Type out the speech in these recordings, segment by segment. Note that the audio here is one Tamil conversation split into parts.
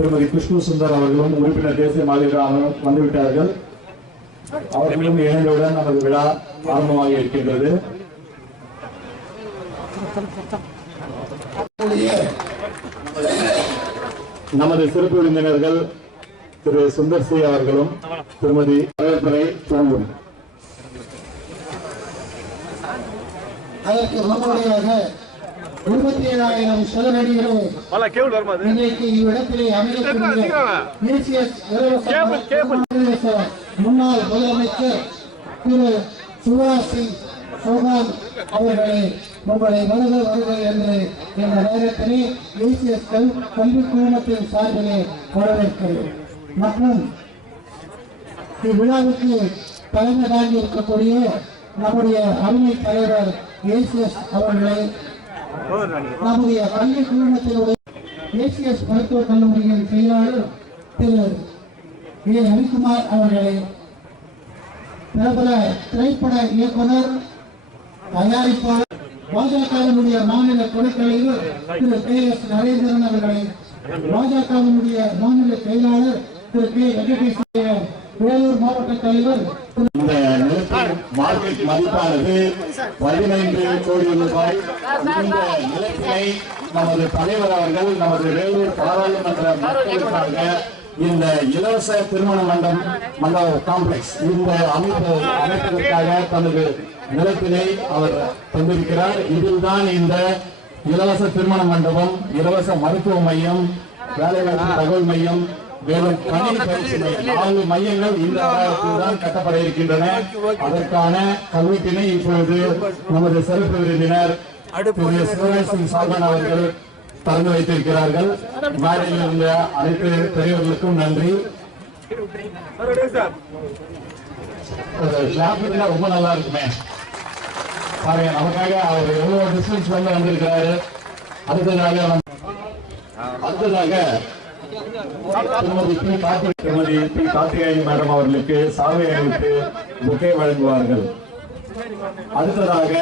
திருமதி கிருஷ்ண சுந்தர் அவர்களும் உறுப்பினர் தேசிய மாநில வந்துவிட்டார்கள். அவர்களும் இணைந்தவுடன் நமது விழா ஆரம்பமாக இருக்கின்றது. நமது சிறப்பு விருந்தினர்கள் திரு சுந்தர் சி அவர்களும் திருமதி வரவேற்பரை துவங்கும். அதற்கு முன்னோடியாக 27,000 சதுரடிகளை இன்றைக்கு இவ்விடத்திலே அமைக்கக்கூடிய முன்னாள் முதலமைச்சர் திரு சிவராஜ் சிங் சௌகான் அவர்களை உங்களை வருக வருக என்று இந்த நேரத்திலே தேசிய கல்வி குழுமத்தின் சார்பிலே வரவேற்கிறேன். மற்றும் இவ்விழாவுக்கு தலைமை தாங்கி இருக்கக்கூடிய நம்முடைய அருமை தலைவர் ஏசிஎஸ் அவர்களை, நம்முடைய கல்வி குழுமத்தினுடைய ஏசிஎஸ் மருத்துவக் கல்லூரியின் செயலாளர் திரு ஏ ரவிக்குமார் அவர்களை, பிரபல திரைப்பட இயக்குனர் தயாரிப்பாளர் பாஜகவினுடைய மாநில துணைத் தலைவர் திரு கே.எஸ். நரேந்திரன் அவர்களை, பாஜகவினுடைய மாநில செயலாளர் திரு கே. வெங்கடேஸ்வரன், வேலூர் மாவட்ட தலைவர் இந்த நிலத்தின் மார்க்கெட் மதிப்பானது 15 கோடி ரூபாய். இந்த நிலத்தினை நமது தலைவர் அவர்கள் நமது வேலூர் பாராளுமன்ற மக்களுக்காக இந்த இலவச திருமண மண்டப காம்ப்ளெக்ஸ் இந்த அமைப்பதற்காக தனது நிலத்தினை அவர் தந்திருக்கிறார். இதில்தான் இந்த இலவச திருமண மண்டபம், இலவச மருத்துவ மையம், வேலைவாய்ப்பு தகவல் மையம், மேலும் கணினி பயிற்சி மையம் 4 மையங்கள் இந்த ஆலயத்தில் தான் கட்டப்பட இருக்கின்றன. அதற்கான கல்வெட்டினை இப்பொழுது நமது சிறப்பு விருந்தினர் திரு சிவராஜ் சிங் சௌகான் அவர்கள் திறந்து வைத்திருக்கிறார்கள். மேடையில் இருந்த அனைத்து பெரியவர்களுக்கும் நன்றி. ரொம்ப நல்லா இருக்குமே பாருங்க, நமக்காக அவர் எவ்வளவு டிஸ்டன்ஸ் வந்து வந்திருக்கிறாரு. அடுத்ததாக திருமதி பி. கார்த்திகேயன் மேடம் அவர்களுக்கு சாலை அணிவித்து புக்கே வழங்குவார்கள். அடுத்ததாக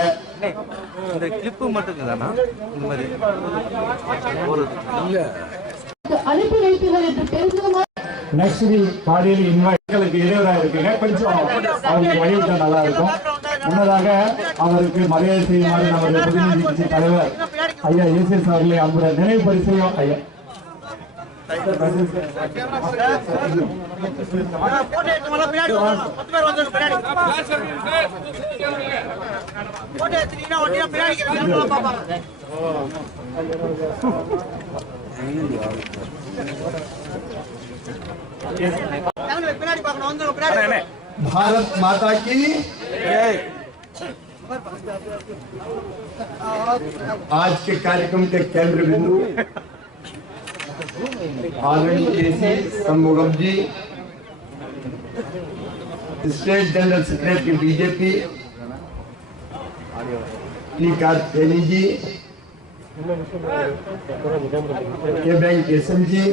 இடையூறாக இருக்குங்க, கொஞ்சம் அவருக்கு வழிவிட்டா நல்லா இருக்கும். முன்னதாக அவருக்கு மரியாதை செய்யுமாறு நமது பிரதிநிதி கட்சி தலைவர் ஐயா ஏசிஎஸ் அவர்களை அன்புடன் நினைவு பரிசையும் ஐயா भारत माता की आज के कार्यक्रम के केंद्र बिंदु आदरणीय Shanmugam ji, state general secretary BJP P. Karthikeyan ji, K. Venkatesan ji,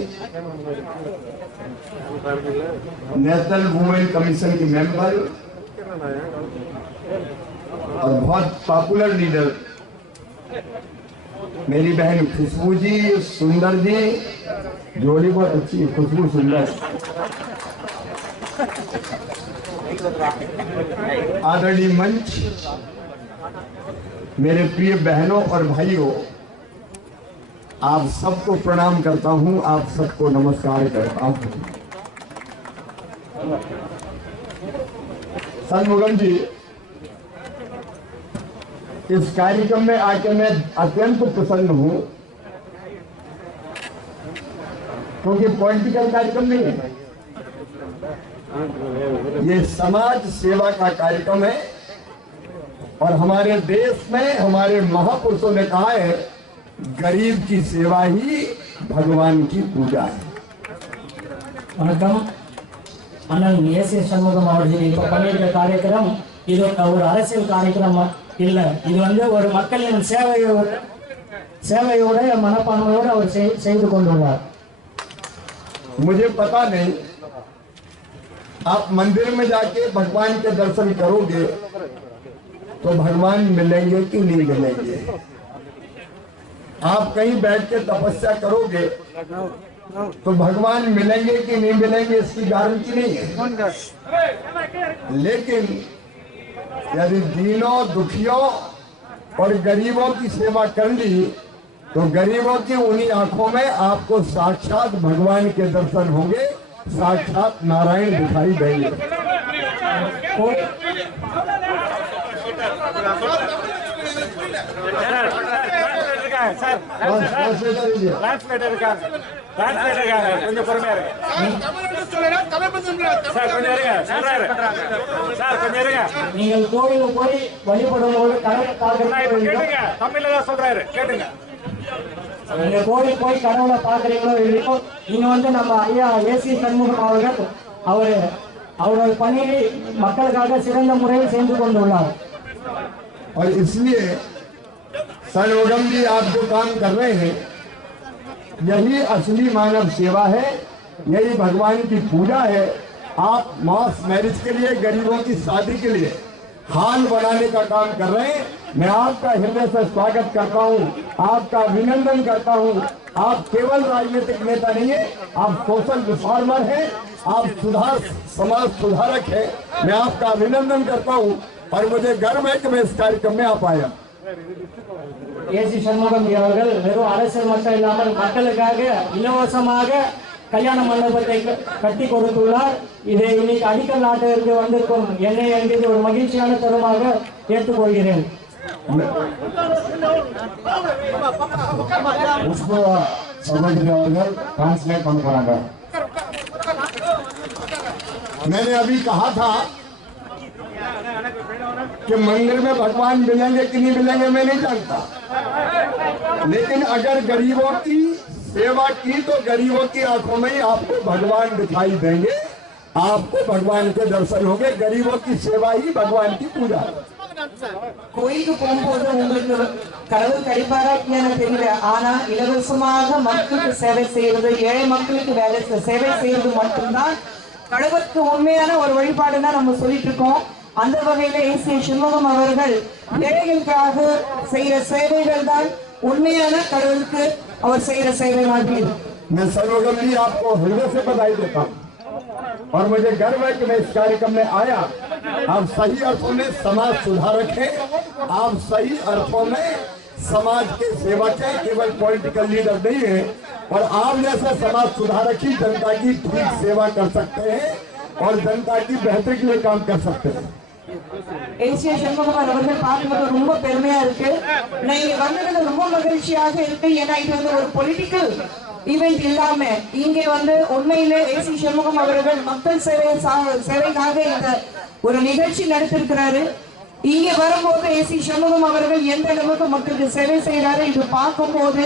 national women commission के मेंबर और बहुत पॉपुलर लीडर मेरी बहन खुशबू जी, सुंदर जी, जोड़ी बहुत अच्छी, खुशबू सुंदर, आदरणीय मंच, मेरे प्रिय बहनों और भाइयों, आप सबको प्रणाम करता हूं, आप सबको नमस्कार करता हूं। शंभुगम जी, इस कार्यक्रम में आके मैं अत्यंत प्रसन्न हूं, क्योंकि पॉलिटिकल कार्यक्रम नहीं है, ये समाज सेवा का कार्यक्रम है। और हमारे देश में हमारे महापुरुषों ने कहा है, गरीब की सेवा ही भगवान की पूजा है। வணக்கம். அண்ணன் ஏசி சண்முகம் அவர்கள் இப்ப பண்ணியிருக்க காரியக்கிரம் இது ஒரு அரசியல் காரியக்கிரம் இல்ல, இது ஒரு மக்களின் சேவையோட மனப்பான்மையோடு அவர் செய்து கொண்டுள்ளார். मुझे पता नहीं आप मंदिर में जाके भगवान के दर्शन करोगे तो भगवान मिलेंगे कि नहीं मिलेंगे। आप कहीं बैठ के तपस्या करोगे तो भगवान मिलेंगे कि नहीं मिलेंगे इसकी गारंटी नहीं है। लेकिन यदि दीनों, दुखियों और गरीबों की सेवा कर ली तो गरीबों की उन्हीं आंखों में आपको साक्षात भगवान के दर्शन होंगे, साक्षात नारायण दिखाई देंगे। நீங்கள் கோவிலுக்கு போய் வழிபடும் போது நீங்க கோவில் போய் கடவுளை பார்க்கறீங்களோ இல்லையோ, நீங்க வந்து நம்ம ஐயா ஏசி சண்முகம் அவர்கள் அவரோட பணியை மக்களுக்காக சிறந்த முறையில் செய்து கொண்டுள்ளார்। और इसलिए सनोगम जी आप जो काम कर रहे हैं यही असली मानव सेवा है, यही भगवान की पूजा है। आप मास मैरिज के लिए, गरीबों की शादी के लिए हाल बनाने का काम कर रहे हैं। मैं आपका हृदय से स्वागत करता हूं, आपका अभिनंदन करता हूं। आप केवल राजनीतिक नेता नहीं है, आप सोशल रिफॉर्मर हैं, आप समाज सुधारक हैं। मैं आपका अभिनंदन करता हूं और मुझे गर्व है कि मैं इस कार्यक्रम में आ पाया। ஏசி சண்முகம் அவர்கள் வெறும் அரசியல் மட்டும் இல்லாமல் மக்களுக்காக இலவசமாக கல்யாண மண்டபத்தை கட்டி கொடுத்துள்ளார்। இதை இன்னைக்கு அடிக்கல் நாட்டிற்கு வந்திருக்கும் என்னை என்பது ஒரு மகிழ்ச்சியான தருணமாக ஏற்றுக்கொள்கிறேன்। ट्रांसलेट பண்ண मैंने अभी कहा था कि मंदिर में भगवान मिलेंगे कि नहीं मिलेंगे मैं नहीं जानता, लेकिन अगर गरीबों की सेवा की तो गरीबों की आंखों में ही आपको भगवान दिखाई देंगे, आपको भगवान के दर्शन होंगे। गरीबों की सेवा ही भगवान की पूजा है। கோயிலுக்கு போகும்போது உங்களுக்கு கடவுள் கிடைப்பாரா இல்லைன்னு தெரியல, ஆனா இலவசமாக மக்களுக்கு சேவை செய்யறது, ஏழை மக்களுக்கு சேவை செய்யறது மட்டும்தான் கடவுளுக்கு உண்மையான ஒரு வழிபாடுன்னா நம்ம சொல்லிட்டு இருக்கோம்। அந்த வகையில ஏசி சண்முகம் அவர்கள் ஏழைகளுக்காக செய்யற சேவைகள் தான் உண்மையான கடவுளுக்கு அவர் செய்யற சேவை மாதிரி। मैं सर्वगम जी आपको हृदय से बधाई देता हूँ और मुझे गर्व है कि मैं इस कार्यक्रम में आया। आप सही अर्थों में समाज सुधारक हैं, आप सही अर्थों में समाज के सेवक हैं, केवल पॉलिटिकल लीडर नहीं है। और आप जैसे समाज सुधारक ही जनता की ठीक सेवा कर सकते हैं और जनता की बेहतरी के लिए काम कर सकते हैं। ஏசி சண்முகம் அவர்கள் பார்க்கும்போது ரொம்ப பெருமையா இருக்கு, நான் இங்க வந்ததுல ரொம்ப மகிழ்ச்சியாக இருக்கு। ஏன்னா இது வந்து ஒரு பொலிட்டிக்கல் ஈவென்ட் இல்லாம இங்கே வந்து உண்மையிலே ஏசி சண்முகம் அவர்கள் மக்கள் சேவைக்காக இந்த ஒரு நிகழ்ச்சி நடத்திருக்கிறாரு। இங்க வரும்போது ஏசி சண்முகம் அவர்கள் எந்த அளவுக்கு மக்களுக்கு சேவை செய்யறாரு இது பார்க்கும்போது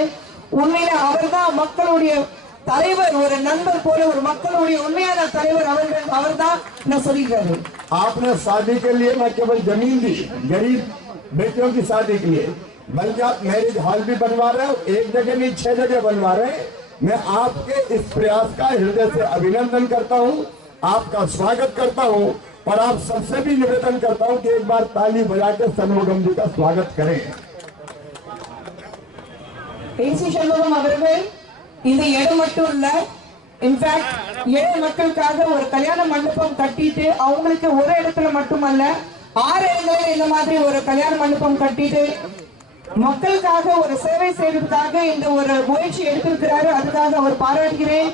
உண்மையில அவர்தான் மக்களுடைய தலைவர், ஒரு நண்பர் போல ஒரு மக்களுடைய உண்மையான தலைவர் அவர்தான் நான் சொல்லிக்கிறாரு। आपने शादी के लिए न केवल जमीन दी गरीब बेटियों की शादी के लिए, बल्कि आप मैरिज हॉल भी बनवा रहे हो, एक जगह नहीं 6 जगह बनवा रहे हैं। मैं आपके इस प्रयास का हृदय से अभिनंदन करता हूं, आपका स्वागत करता हूं और आप सबसे भी निवेदन करता हूं कि एक बार ताली बजा के सन्मुगम जी का स्वागत करें। ஏசி சண்முகம் அவர்கள் இந்த இடம் மட்டும் இல்ல, இன்ஃபேக்ட் ஏழை மக்களுக்காக ஒரு கல்யாண மண்டபம் கட்டிட்டு அவங்களுக்கு ஒரு இடத்துல மட்டுமல்ல 6 இடங்களில் இந்த மாதிரி ஒரு கல்யாண மண்டபம் கட்டிட்டு மக்களுக்காக ஒரு சேவை செய்வதற்காக இந்த ஒரு முயற்சி எடுத்திருக்கிறாரு। அதுக்காக அவர் பாராட்டுகிறேன்।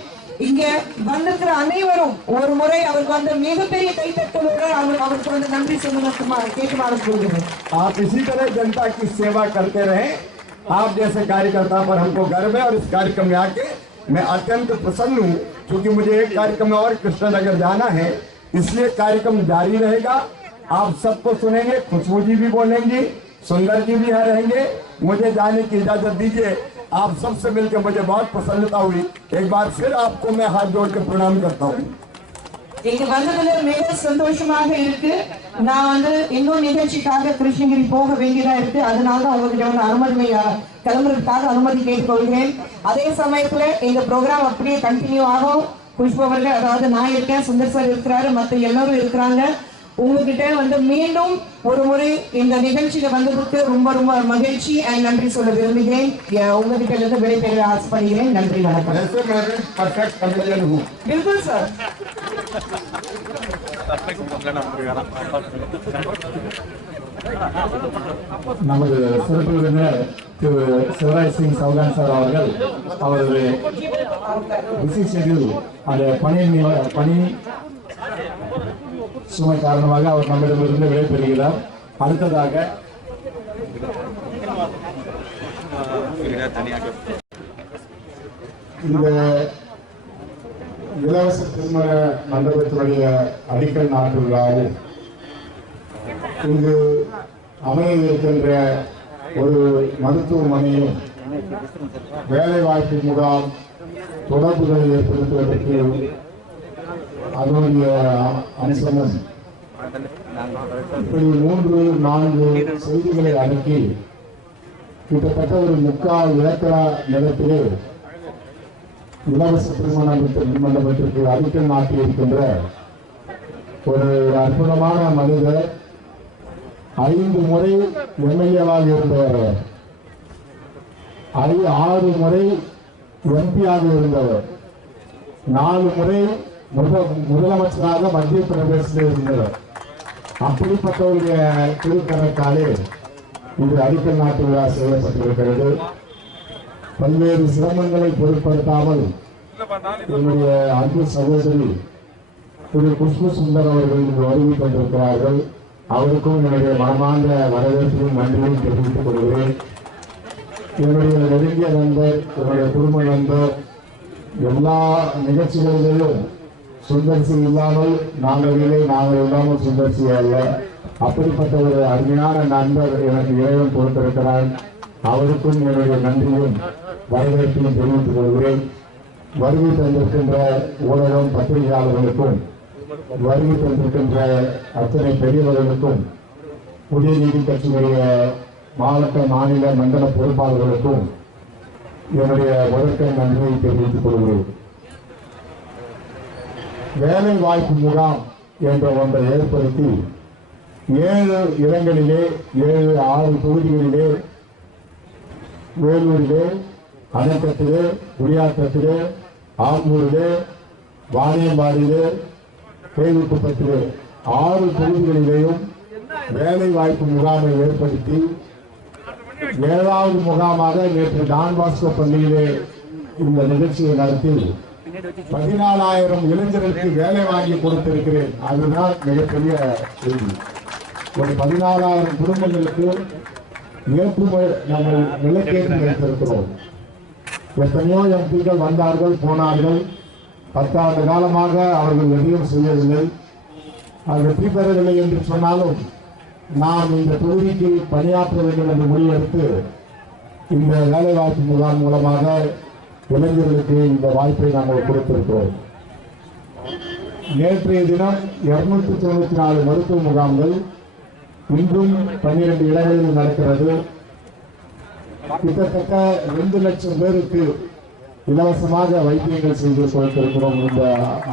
இங்க வந்திருக்கிற அனைவரும் ஒரு முறை அவருக்கு வந்து மிகப்பெரிய கைத்தட்டலோடு அவருக்கு வந்து நன்றி சொல்லணும் கேட்டுமாறு சொல்கிறேன்। आप इसी तरह जनता की सेवा करते रहें। आप जैसे कार्यकर्ता पर हमको गर्व है और इस कार्यक्रम में आके मैं अत्यंत प्रसन्न हूँ, क्योंकि मुझे एक कार्यक्रम में और कृष्णनगर जाना है, इसलिए कार्यक्रम जारी रहेगा। आप सबको सुनेंगे, खुशबू जी भी बोलेंगी, सुंदर जी भी यहाँ रहेंगे। मुझे जाने की इजाजत दीजिए। आप सबसे मिलकर मुझे बहुत प्रसन्नता हुई। एक बार फिर आपको मैं हाथ जोड़ के प्रणाम करता हूँ। இங்க வந்ததுல மிக சந்தோஷமாக இருக்கு। நான் வந்து இன்னும் நிகழ்ச்சிக்காக கிருஷ்ணகிரி போக வேண்டியதா இருக்கு, அதனால தான் உங்ககிட்ட வந்து அனுமதி கிளம்புறதுக்காக அனுமதி கேட்டுக்கொள்கிறேன்। அதே சமயத்துல எங்க ப்ரோக்ராம் அப்படியே கண்டினியூ ஆகும்। புஷ்பவர்கள், அதாவது நான் இருக்கேன், சுந்தர் சார் இருக்கிறாரு, மற்ற எல்லாரும் இருக்கிறாங்க। உங்ககிட்ட வந்து மீண்டும் ஒரு முறை இந்த நிகழ்ச்சியில வந்ததுக்கு ரொம்ப ரொம்ப மகிழ்ச்சி அண்ட் நன்றி சொல்ல விரும்புகிறேன். உங்ககிட்ட இருந்து விடைபெற ஆசைப்படுகிறேன். நன்றி, வணக்கம். பில்குல் சார். நமது சிறப்பு விருந்தினர் திரு சிவராஜ் சிங் சௌகான் சார் அவர்கள் அவரது பிஸி ஷெட்யூல் அந்த பணி சுமை காரணமாக அவர் நம்மிடமிருந்து விடைபெறுகிறார். அடுத்ததாக இந்த இலவச திருமண மண்டபத்தினுடைய அடிக்கல் நாட்டு விழாவில் இங்கு அமைய இருக்கின்ற ஒரு மருத்துவமனையும் வேலைவாய்ப்பு முகாம் தொடர்புகளை ஏற்படுத்துவதற்கு அதனுடைய அம்சமும் இப்படி 3-4 செய்திகளை அடக்கி கிட்டத்தட்ட ஒரு 3/4 ஏக்கரா நிலத்திலே இலவச திருமண மண்டபத்திற்கு அடிக்கல் நாட்டி இருக்கின்ற ஒரு அற்புதமான மனிதர். 5 முறை எம்எல்ஏவாக இருந்தவர், 6 முறை எம்பியாக இருந்தவர், 4 முறை முதலமைச்சராக மத்திய பிரதேசத்தில் இருந்தவர். அப்படிப்பட்டவருடைய திருக்கணக்காலே இது அடிக்கல் நாட்டு விழா செய்யப்பட்டிருக்கிறது. பல்வேறு சிரமங்களை பொருட்படுத்தாமல் என்னுடைய அன்பு சகோதரி திரு குஷ்பு சுந்தர் அவர்கள் இங்கு வருகை கொண்டிருக்கிறார்கள். அவருக்கும் என்னுடைய மனமார்ந்த வரவேற்பையும் நன்றியும் தெரிவித்துக் கொள்கிறேன். என்னுடைய நெருங்கிய நண்பர், என்னுடைய குடும்ப நண்பர், எல்லா நிகழ்ச்சிகளிலும் சுந்தர்சி இல்லாமல் நாங்கள் இல்லை, நாங்கள் இல்லாமல் சுந்தர்சி அல்ல. அப்படிப்பட்ட ஒரு அருமையான நண்பர் எனக்கு இறைவன் கொடுத்திருக்கிறார். அவருக்கும் என்னுடைய நன்றியும் வரவேற்பையும் தெரிவித்துக் கொள்கிறேன். வருகை தந்திருக்கின்ற ஊடகம் பத்திரிகையாளர்களுக்கும் வருகை தந்திருக்கின்ற அத்தனை பெரியவர்களுக்கும் புதிய நீதி கட்சியினுடைய மாவட்ட மாநில மண்டல பொறுப்பாளர்களுக்கும் என்னுடைய முதற்க நன்றியை தெரிவித்துக் கொள்கிறேன். வேலை வாய்ப்பு முகாம் என்ற ஒன்றை ஏற்படுத்தி 7 இடங்களிலே 6 தொகுதிகளிலே வேலூரிலே, அணைக்கட்டிலே, குடியாத்தத்திலே, ஆம்பூரிலே, வாணியம்பாடியிலே, கேள்விக்குப்பத்திலே 6 தொகுதிகளிலேயும் வேலை வாய்ப்பு முகாமை ஏற்படுத்தி 7வது முகாமாக நேற்று டான் பாஸ்கோ பள்ளியிலே இந்த நிகழ்ச்சியை நடத்தி 14,000 இளைஞர்களுக்கு வேலை வாங்கி கொடுத்திருக்கிறேன். அதுதான் மிகப்பெரிய செய்தி. ஒரு 14,000 குடும்பங்களுக்கு ஏற்றுமதி நம்ம நிலைக்கேற்று வைத்திருக்கிறோம். எத்தனையோ எம்பிக்கள் வந்தார்கள், போனார்கள். 10 ஆண்டு காலமாக அவர்கள் எதையும் செய்யவில்லை. அது வெற்றி பெறவில்லை என்று சொன்னாலும் நாம் இந்த தொகுதிக்கு பணியாற்ற வேண்டும் என்று முடிவெடுத்து இந்த வேலைவாய்ப்பு முகாம் மூலமாக இளைஞர்களுக்கு இந்த வாய்ப்பை நாங்கள் கொடுத்திருக்கிறோம். நேற்றைய தினம் 294 மருத்துவ முகாம்கள் இன்றும் 12 இடங்களில் நடக்கிறது. கிட்டத்தட்ட 2 லட்சம் பேருக்கு இலவசமாக வைத்தியங்கள் செய்து கொடுத்திருக்கிறோம் இந்த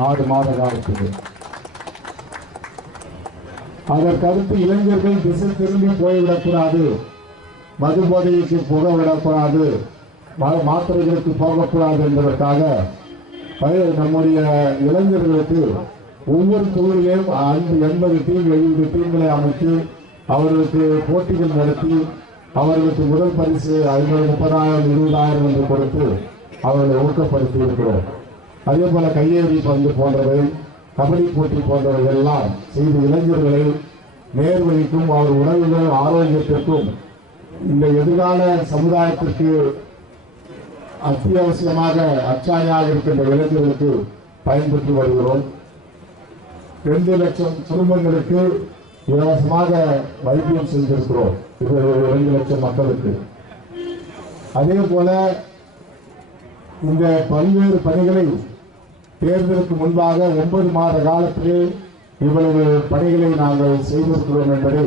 6 மாத காலத்துக்கு. அதற்கடுத்து இளைஞர்கள் திசை திரும்பி போய்விடக்கூடாது, மது போதைக்கு புக விடக்கூடாது, மாத்திரைகளுக்கு போகக்கூடாது என்பதற்காக நம்முடைய இளைஞர்களுக்கு ஒவ்வொரு தொழிலையும் 80 டீம் 70 டீம்களை அமைத்து அவர்களுக்கு போட்டிகள் நடத்தி அவர்களுக்கு முதல் பரிசு 50,000, 30,000, 20,000 என்று கொடுத்து அவர்களை ஊக்கப்படுத்தி இருக்கிறோம். அதே போல கையேறி பந்து போன்றவை, கபடி போட்டி போன்றவை எல்லாம் செய்து இளைஞர்களை நேர்வழிக்கும் அவர் உடல்கள் ஆரோக்கியத்திற்கும் இந்த எதிர்கால சமுதாயத்திற்கு அத்தியாவசியமாக அச்சாயாக இருக்கின்ற இளைஞர்களுக்கு பயன்பெற்று வருகிறோம். 2 லட்சம் குடும்பங்களுக்கு இலவசமாக வைத்தியம் செய்திருக்கிறோம். 2 லட்சம் மக்களுக்கு. அதே போல இந்த பல்வேறு பணிகளை தேர்தலுக்கு முன்பாக 9 மாத காலத்திலே இவ்வளவு பணிகளை நாங்கள் செய்திருக்கிறோம் என்பதை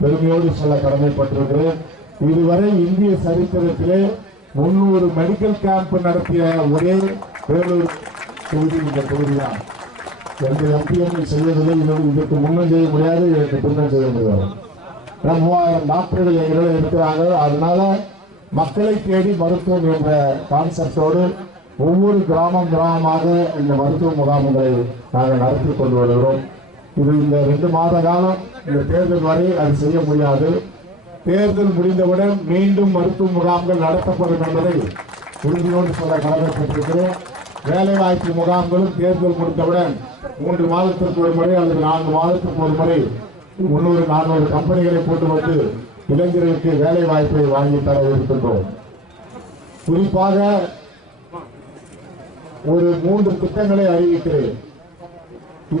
பெருமையோடு சொல்ல கடமைப்பட்டிருக்கிறேன். இதுவரை இந்திய சரித்திரத்திலே 300 மெடிக்கல் கேம்ப் நடத்திய ஒரே வேலூர் தொகுதி இந்த தொகுதிதான். எந்த எம்பியும் செய்யவில்லை, இதற்கு முன்னும் செய்ய முடியாது, இதற்கு பின்னும் செய்ய முடியாது. 3000 டாக்டர்கள் எங்களிடம் இருக்கிறாங்க. அதனால மக்களை தேடி மருத்துவம் என்ற கான்செப்டோடு ஒவ்வொரு கிராமமாக இந்த மருத்துவ முகாம்களை நாங்கள் நடத்தி கொண்டு வருகிறோம். இது இந்த 2 மாத காலம் இந்த தேர்தல் வரை அது செய்ய முடியாது. தேர்தல் முடிந்தவுடன் மீண்டும் மருத்துவ முகாம்கள் நடத்தப்படும் என்பதை உறுதியோடு சொல்ல கடமைப்பட்டிருக்கிறோம். வேலைவாய்ப்பு முகாம்களும் தேர்தல் முடிந்தவுடன் 3 மாதத்திற்கு ஒரு முறை அல்லது 4 மாதத்திற்கு ஒரு முறை 300-400 கம்பெனிகளை போட்டு வந்து இளைஞர்களுக்கு வேலை வாய்ப்பை வாங்கி தர இருக்கின்றோம். குறிப்பாக ஒரு 3 திட்டங்களை அறிவிக்கிறேன்.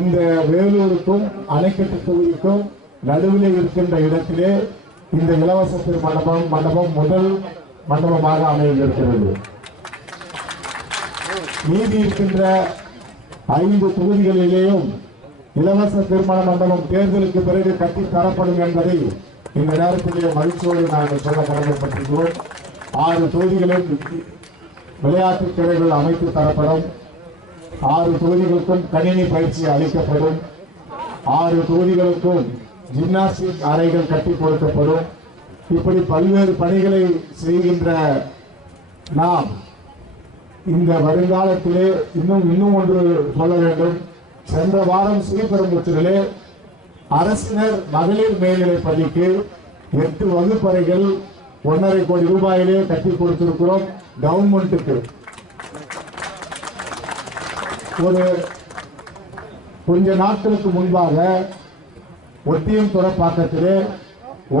இந்த வேலூருக்கும் அணைக்கட்டு தொகுதிக்கும் நடுவில் இருக்கின்ற இடத்திலே இந்த இலவச மண்டபம் முதல் மண்டபமாக அமைந்திருக்கிறது. மீதி இருக்கின்ற 5 தொகுதிகளிலேயும் இலவச திருமண மண்டபம் தேர்தலுக்கு பிறகு கட்டி தரப்படும் என்பதை இந்த நேரத்திலே மகிழ்ச்சியோடு நாங்கள் சொல்ல கடமைப்பட்டிருக்கிறோம். 6 தொகுதிகளில் விளையாட்டு துறைகள் அமைத்து தரப்படும். 6 தொகுதிகளுக்கும் கணினி பயிற்சி அளிக்கப்படும். 6 தொகுதிகளுக்கும் ஜிம்னாஸ்டிக் அறைகள் கட்டி கொடுக்கப்படும். இப்படி பல்வேறு பணிகளை செய்கின்ற நாம் இந்த வருங்காலத்திலே இன்னும் ஒன்று சொல்ல வேண்டும். சென்ற வாரம் ஸ்ரீபெரும்புத்தூரிலே அரசினர் மகளிர் மேல்நிலைப் பள்ளிக்கு 8 வகுப்பறைகள் 1.5 கோடி ரூபாயிலே கட்டி கொடுத்திருக்கிறோம். கவர்மெண்ட்டுக்கு ஒரு கொஞ்ச நாட்களுக்கு முன்பாக ஒட்டியம் துறப்பாக்கத்திலே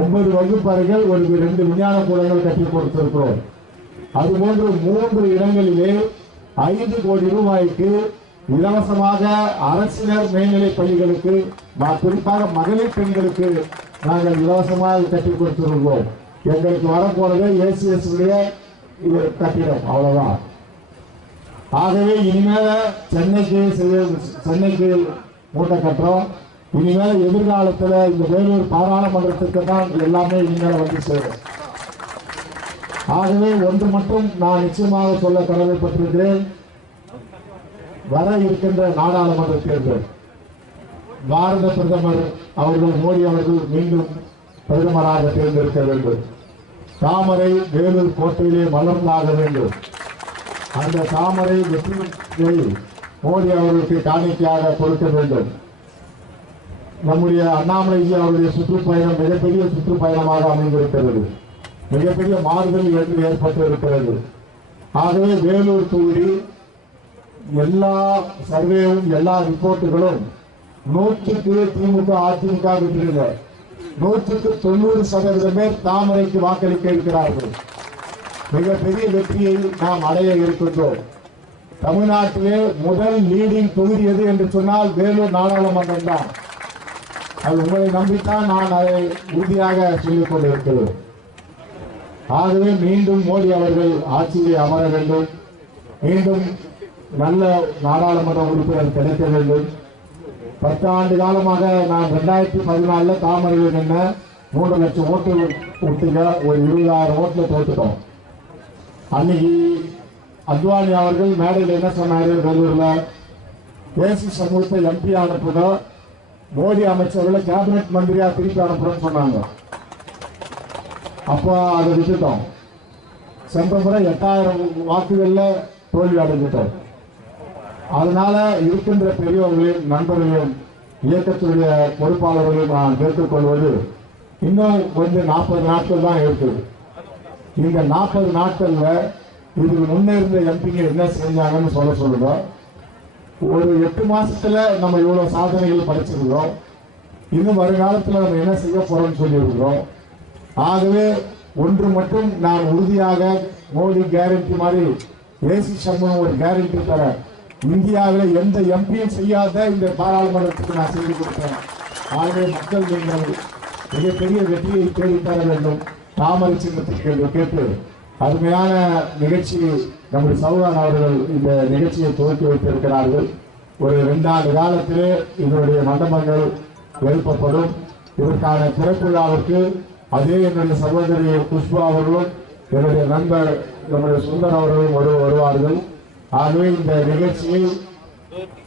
9 வகுப்பறைகள் 2 விஞ்ஞான கூடங்கள் கட்டி கொடுத்திருக்கிறோம். அதுபோன்று 3 இடங்களிலே 5 கோடி ரூபாய்க்கு இலவசமாக அரசினர் மேல்நிலைப் பள்ளிகளுக்கு குறிப்பாக மகளிர் பெண்களுக்கு நாங்கள் இலவசமாக கட்டி கொடுத்திருக்கிறோம். எங்களுக்கு வரப்போறது ACS கட்டிடம், அவ்வளவுதான். ஆகவே இனிமேல சென்னைக்கு மூட்டை கட்டுறோம். இனிமேல் எதிர்காலத்தில் இந்த வேலூர் பாராளுமன்றத்துக்கு தான் எல்லாமே இனிமேல வந்து சேரும். ஆகவே ஒன்று மட்டும் நான் நிச்சயமாக சொல்ல கடமைப்பட்டிருக்கிறேன். வர இருக்கின்ற நாடாளுமன்ற தேர்தல் பாரத பிரதமர் அவர்கள் மோடி அவர்கள் மீண்டும் பிரதமராக தேர்ந்தெடுக்க வேண்டும். தாமரை வேலூர் கோட்டையிலே மலர்ந்தாக வேண்டும். அந்த தாமரை வெற்றியை மோடி அவர்களுக்கு காணிக்கையாக கொடுக்க வேண்டும். நம்முடைய அண்ணாமலைஜி அவருடைய சுற்றுப்பயணம் மிகப்பெரிய சுற்றுப்பயணமாக அமைந்திருக்கிறது. மிகப்பெரிய மாறுதல் ஏற்பட்டு இருக்கிறது. ஆகவே வேலூர் தொகுதி எல்லா சர்வேவும் எல்லா ரிப்போர்ட்டுகளும் 100க்கு திமுக அதிமுக விட்டுருங்க, 100க்கு 90% பேர் தாமரைக்கு வாக்களிக்க இருக்கிறார்கள். மிகப்பெரிய வெற்றியை நாம் அடைய இருக்கின்றோம். தமிழ்நாட்டிலே முதல் லீடிங் தொகுதி எது என்று சொன்னால் வேலூர் நாடாளுமன்றம் தான். அது உங்களை நம்பித்தான் நான் அதை உறுதியாக சொல்லிக் கொண்டிருக்கிறேன். ஆகவே மீண்டும் மோடி அவர்கள் ஆட்சியை அமர வேண்டும். மீண்டும் நல்ல நாடாளுமன்ற உறுப்பினர் கிடைக்க வேண்டும். 10 ஆண்டு காலமாக நான் 2014 தாமரையில் நின்ன 3 லட்சம் ஓட்டு விட்டுங்க, ஒரு 20,000 ஓட்டுல தோத்துட்டோம். அன்னைக்கு அத்வானி அவர்கள் மேடையில் என்ன சொன்னாரு, வேலூர்ல தேசிய சமூகத்தை MP அனுப்புதோ மோடி அமைச்சர்களை கேபினெட் மந்திரியா திருப்பி அனுப்புறோம்னு சொன்னாங்க. அப்போ அதை விட்டுட்டோம். சென்ற முறை 8000 வாக்குகள்ல தோல்வி அடைஞ்சிட்டோம். அதனால இருக்கின்ற பெரியவர்களையும் நண்பர்களையும் இயக்கத்துடைய பொறுப்பாளர்களையும் நான் கேட்டுக்கொள்வது, இன்னும் கொஞ்சம் 40 நாட்கள் தான் இருக்குது. இந்த 40 நாட்கள்ல இதுக்கு முன்னே இருந்த எம்பிங்க என்ன செஞ்சாங்கன்னு சொல்லுங்க. ஒரு 8 மாசத்துல நம்ம இவ்வளவு சாதனைகள் படிச்சிருக்கிறோம். இன்னும் வருங்காலத்தில் நம்ம என்ன செய்ய போறோம்னு சொல்லியிருக்கிறோம். ஆகவே ஒன்று மட்டும் நான் உறுதியாக மோடி கேரண்டி மாதிரி ஏசி சண்முகம் ஒரு கேரண்டி தர, இந்தியாவில் எந்த எம்பியும் செய்யாத இந்த பாராளுமன்றத்துக்கு நான் செய்து கொடுத்தேன். ஆகவே மக்கள் நீங்கள் மிகப்பெரிய வெற்றியை தேடித்தர வேண்டும். தாமரை சின்னத்துக்கு கேட்டு அருமையான நிகழ்ச்சி நம்முடைய சௌகான் அவர்கள் இந்த நிகழ்ச்சியை துவக்கி வைத்திருக்கிறார்கள். ஒரு 2 ஆண்டு காலத்திலே இதனுடைய மண்டபங்கள் எழுப்பப்படும். இதற்கான திறப்பு விழாவிற்கு அதே என்னுடைய சகோதரி புஷ்பா அவர்களும் என்னுடைய நண்பர் நம்முடைய சுந்தர் அவர்களும் வருவார்கள். ஆகவே இந்த நிகழ்ச்சியை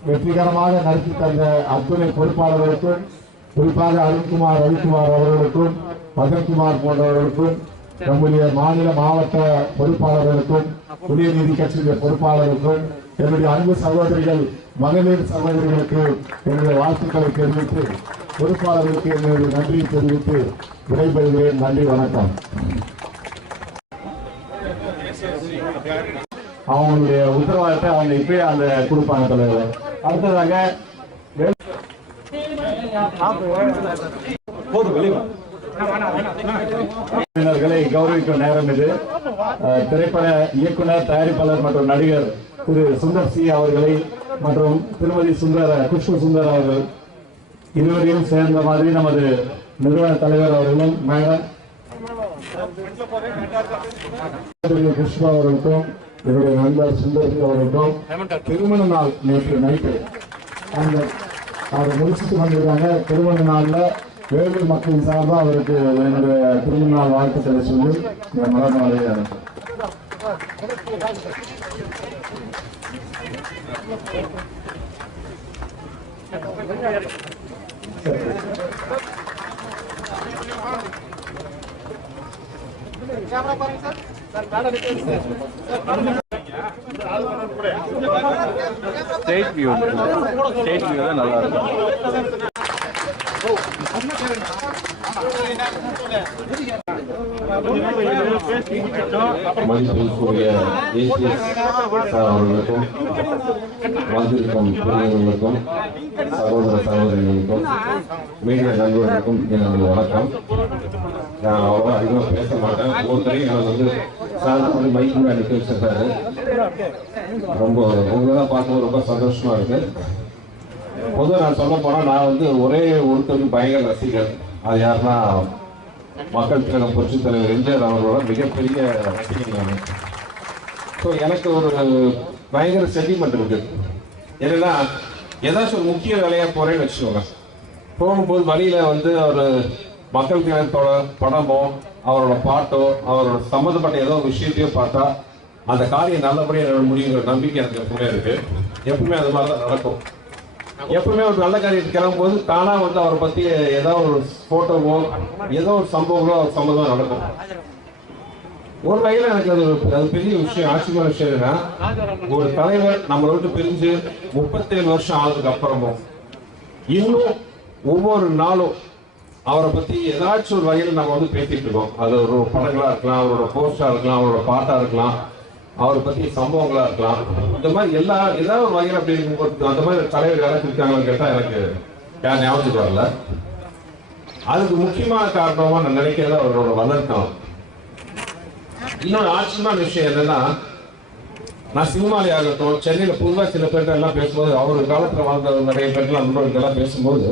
வெற்றிகரமாக நடத்தி தந்த அத்துணை பொறுப்பாளர்களுக்கும், குறிப்பாக அருண்குமார் ரவிக்குமார் அவர்களுக்கும், மதன்குமார் போன்றவர்களுக்கும், நம்முடைய மாநில மாவட்ட பொறுப்பாளர்களுக்கும், புதிய நீதி கட்சியுடைய பொறுப்பாளருக்கும், என்னுடைய அன்பு சகோதரிகள் மகளிர் சகோதரிகளுக்கு என்னுடைய வாழ்த்துக்களை தெரிவித்து, பொறுப்பாளர்களுக்கு என்னுடைய நன்றியை தெரிவித்து விடைபெறுகிறேன். நன்றி, வணக்கம். அவங்களுடைய உத்தரவாதத்தை அவங்க இப்பயே அந்த கொடுப்பாங்க தலைவர். அடுத்ததாக கௌரவிக்கும் நேரம் இது. திரைப்பட இயக்குனர், தயாரிப்பாளர் மற்றும் நடிகர் திரு சுந்தர் சி அவர்களை மற்றும் திருமதி குஷ்பு சுந்தர் அவர்கள் இருவரையும் சேர்ந்த மாதிரி நமது நிறுவன தலைவர் அவர்களும் மேடம் குஷ்பு அவர்களுக்கும் என்னுடைய நண்பர் சுந்தர் அவர்களுக்கும் திருமண நாள் நேற்று நைட்டு அதை முடிச்சுட்டு வந்திருக்காங்க. திருமண நாள்ல வேலூர் மக்களின் சார்பாக அவருக்கு என்னுடைய திருமண நாள் வாழ்த்துக்களை சொல்லி இந்த மலர் மாலையை அனுப்பும். ஸ்டேட் வியூ தான் நல்லா இருக்கும். மதிப்பிற்குரிய ஏசிஎஸ் சார் அவர்களுக்கும், வந்திருக்கும் பிள்ளைகளுக்கும், சகோதர சகோதரிகளுக்கும், மீடியா நண்பர்களுக்கும் எனது வணக்கம். நான் அவ்வளோ அதிகமாக பேச மாட்டேன். ஒவ்வொருத்தரையும் எனக்கு வந்து சார் வந்து மைக்கு அனுப்பி வச்சிருக்காரு. ரொம்ப உங்களெல்லாம் பார்க்கும்போது ரொம்ப சந்தோஷமா இருக்கு. பொதுவாக நான் சொல்ல போனால் நான் வந்து ஒரே ஒருத்தருக்கு பயங்கர ரசிகர். அது யாருன்னா மக்கள் திலகம் புரட்சித் தலைவர் எம்ஜிஆர் அவர்களோட மிகப்பெரிய ரசிகர் நான். ஸோ எனக்கு ஒரு பயங்கர சென்டிமெண்ட் இருக்கு. என்னன்னா ஏதாச்சும் ஒரு முக்கிய வேலையாக போறேன்னு வச்சுக்கோங்க. போகும்போது வழியில வந்து ஒரு மக்கள் திலகத்தோட படமோ, அவரோட பாட்டோ, அவரோட சம்மந்தப்பட்ட ஏதோ ஒரு விஷயத்தையோ பார்த்தா அந்த காரியம் நல்லபடியாக முடியுங்கிற நம்பிக்கை எனக்கு எப்பவுமே இருக்கு. எப்பவுமே அது மாதிரி தான் நடக்கும். எப்பவுமே ஒரு நல்ல காரியத்துக்கு கிளம்பும்போது தானா வந்து அவரை பத்தி ஏதாவது ஒரு போட்டோவோ, ஏதோ ஒரு சம்பவங்களோ அவர் சம்பவம் நடக்கும். ஒரு வகையில் எனக்கு அது பெரிய விஷயம், ஆச்சரியமான விஷயம் என்னன்னா, ஒரு தலைவர் நம்மளை விட்டு பிரிஞ்சு 37 வருஷம் ஆனதுக்கு அப்புறமும் இன்னும் ஒவ்வொரு நாளும் அவரை பத்தி ஏதாச்சும் ஒரு வகையில் நம்ம வந்து பேசிட்டு இருக்கோம். அது ஒரு படங்களா இருக்கலாம், அவரோட போஸ்டா இருக்கலாம், அவரோட பாட்டா இருக்கலாம், அவரை பத்தி சம்பவங்களா இருக்கலாம். இந்த மாதிரி ஏதாவது ஒரு வகையில் அப்படி இருக்கும்போது அந்த மாதிரி தலைவர் யாராச்சும் இருக்காங்கன்னு கேட்டா எனக்கு யார் ஞாபகத்துக்கு வரல. அதுக்கு முக்கியமான காரணமா நான் நினைக்கிறது அவரோட வளர்த்தம். இன்னொரு ஆச்சரியமான விஷயம் என்னன்னா, நான் சினிமாலே ஆகட்டும், சென்னையில புதுவா சில பேர்கிட்ட எல்லாம் பேசும்போது, அவர் காலத்துல வாழ்ந்த நிறைய பேர்லாம் நண்பர்கள்லாம் பேசும்போது,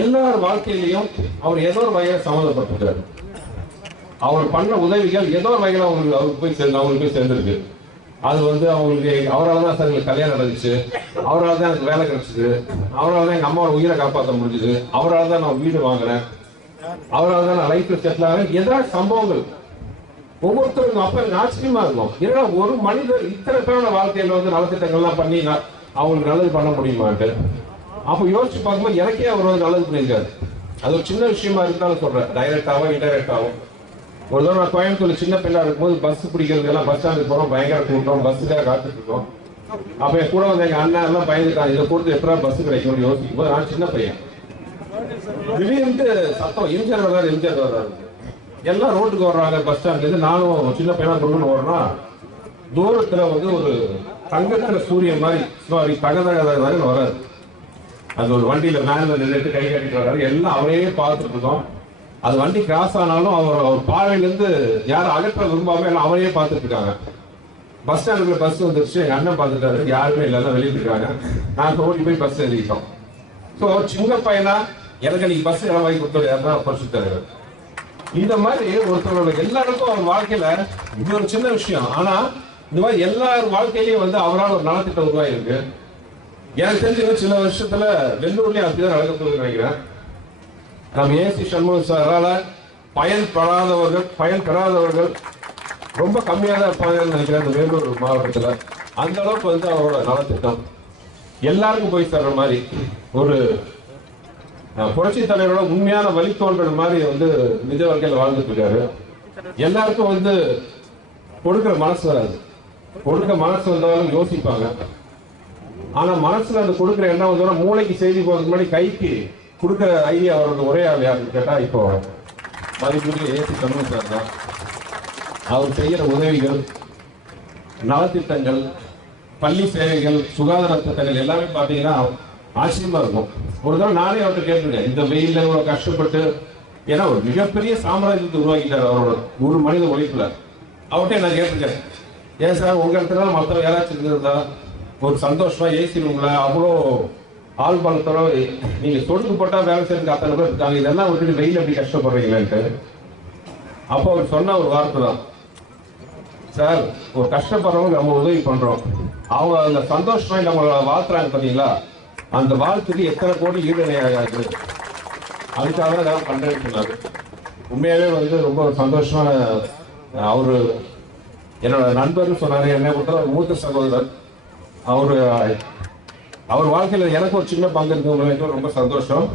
எல்லார் வாழ்க்கையிலையும் அவர் ஏதோ ஒரு வகையில சம்மந்தப்பட்டிருக்காரு. அவர் பண்ண உதவிகள் ஏதோ ஒரு வகையில் அவங்களுக்கு போய் சேர்ந்துருக்கு. அது வந்து அவங்களுக்கு அவரால் தான் சார் எங்களுக்கு கல்யாணம் நடந்துச்சு, அவரால் தான் எனக்கு வேலை கிடைச்சிது, அவரால் தான் எங்கள் அம்மாவோட உயிரை காப்பாற்ற முடிஞ்சுது, அவரால் தான் நான் வீடு வாங்கினேன், அவரால் தான் நான் லைஃப்ல செட்டில் ஆகிறேன். ஏதாவது சம்பவங்கள் ஒவ்வொருத்தருக்கும் அப்ப எனக்கு ஆச்சரியமா இருக்கும். ஏன்னா ஒரு மனிதர் இத்தனை பேரோட வாழ்க்கையில வந்து நலத்திட்டங்கள்லாம் பண்ணி அவங்களுக்கு நல்லது பண்ண முடியுமான்ட்டு அப்போ யோசிச்சு பார்க்கும்போது எனக்கே அவர் வந்து நல்லது பண்ணியிருக்காரு. அது ஒரு சின்ன விஷயமா இருந்தாலும் சொல்றேன், டைரக்டாவோ இன்டைரக்டாவும். ஒரு தடவை நான் கோயம்புத்தூர்ல சின்ன பிள்ளை இருக்கும்போது பஸ் பிடிக்கிறதுக்கெல்லாம் பஸ் ஸ்டாண்டுக்கு போறோம், பயங்கர கூட்டம், பஸ்ஸுக்காக காத்துட்டு இருக்கோம். அப்ப என் கூட வந்து எங்க அண்ணன் எல்லாம் பயந்துட்டாங்க, இதை பொறுத்து எப்படா பஸ் கிடைக்கும்னு யோசிக்கும் போது நான் சின்ன பையன், திடீர்னு சத்தம் எம்ஜிஆர் வர்றாரு, எல்லாம் ரோட்டுக்கு வர்றாங்க பஸ் ஸ்டாண்ட்ல இருந்து. நானும் சின்ன பையனா கொண்டு ஓடுறேன்னா தூரத்துல வந்து ஒரு தங்கத்துல சூரியன் மாதிரி தகதகன்னு வராது. அது ஒரு வண்டியில மேல நின்றுட்டு கை காட்டிட்டு வர்றாரு, எல்லாம் அவரையே பார்த்துட்டு இருக்கோம். அது வண்டி கிராஸ் ஆனாலும் அவர் பார்வையிலிருந்து யாரும் அகற்ற விரும்பாம எல்லாம் அவரையே பார்த்துட்டு இருக்காங்க. பஸ் ஸ்டாண்டுக்குள்ள பஸ் வந்துருச்சு, எங்க அண்ணன் பார்த்துட்டாரு, யாருமே இல்லை, எல்லாம் வெளியிட்டு இருக்காங்க. நாங்க ஓடி போய் பஸ் ஏறிக்கிட்டோம். ஸோ சின்ன பையனா எனக்கு நீ பஸ் இடம் வாங்கி கொடுத்தது யாருன்னா பரிசுத்தாரு. இந்த மாதிரி ஒருத்தரோட எல்லாருக்கும் அவர் வாழ்க்கையில இது ஒரு சின்ன விஷயம், ஆனா இந்த மாதிரி எல்லார் வாழ்க்கையிலயும் வந்து அவரால் ஒரு நலத்திட்டம் உருவாயிருக்கு. எனக்கு தெரிஞ்ச சில வருஷத்துல வெள்ளூர்லயும் அப்படிதான் நடக்க போகுதுன்னு நினைக்கிறேன். நம்ம ஏசி சண்முகம் சாரால பயன் பெறாதவர்கள் ரொம்ப கம்மியாக தான் இருப்பாங்கன்னு நினைக்கிறேன் இந்த வேலூர் மாவட்டத்தில். அந்த அளவுக்கு வந்து அவரோட நலத்திட்டம் எல்லாருக்கும் போய் சேர்ற மாதிரி ஒரு புரட்சி தலைவரோட உண்மையான வழித்தோன்றல் மாதிரி வந்து நிஜ வாழ்க்கையில் வாழ்ந்துட்டு இருக்காரு. எல்லாருக்கும் வந்து கொடுக்கிற மனசு வராது. கொடுக்க மனசு வந்தாலும் யோசிப்பாங்க. ஆனா மனசுல அந்த கொடுக்குற எண்ணம் வந்தோம்னா மூளைக்கு செய்தி போறதுக்கு முன்னாடி கைக்கு கொடுக்குற ஐடியா வர்றது ஒரே ஆள் யாருன்னு கேட்டா இப்போ மதிப்புக்கு ஏசி சண்முகம் சார் தான். அவர் செய்யற உதவிகள், நலத்திட்டங்கள், பள்ளி சேவைகள், சுகாதார திட்டங்கள் எல்லாமே பார்த்தீங்கன்னா ஆச்சரியமா இருக்கும். ஒரு தடவை நானே அவர்கிட்ட கேட்டிருக்கேன், இந்த வெயில இவ்வளவு கஷ்டப்பட்டு, ஏன்னா ஒரு மிகப்பெரிய சாம்ராஜ்யத்தை உருவாக்கிட்டார் அவரோட ஒரு மனித உழைப்புல. அவர்கிட்ட நான் கேட்டிருக்கேன், ஏன் சார் உங்க இடத்துல மற்றவங்க யாராச்சும் இருந்தா ஒரு சந்தோஷமா ஏசி ரூம்ல அவ்வளோ ஆள் பலத்தோட நீங்க சொடுக்கு போட்டா வேலை செய்யறதுக்கு அத்தனை பேர் இருக்காங்க, இதெல்லாம் விட்டுட்டு வெயில் அப்படி கஷ்டப்படுறீங்களேன்ட்டு. அப்போ அவர் சொன்ன ஒரு வார்த்தை தான், சார் ஒரு கஷ்டப்படுறவங்க நம்ம உதவி பண்றோம், அவங்க அந்த சந்தோஷமா நம்மளை வாழ்த்துறாங்க பார்த்தீங்களா, அந்த வாழ்த்துக்கு எத்தனை கோடி ஈடுணையாகாது, அதுக்காக தான் ஏதாவது பண்றேன்னு சொன்னாரு. உண்மையாவே வந்து ரொம்ப சந்தோஷமான அவரு என்னோட நண்பர்னு சொன்னாரு. என்னை பொறுத்த மூத்த சகோதரர். அவர் வாழ்க்கையில எனக்கு ஒரு சின்ன பங்கு இருக்கு, ரொம்ப சந்தோஷம்.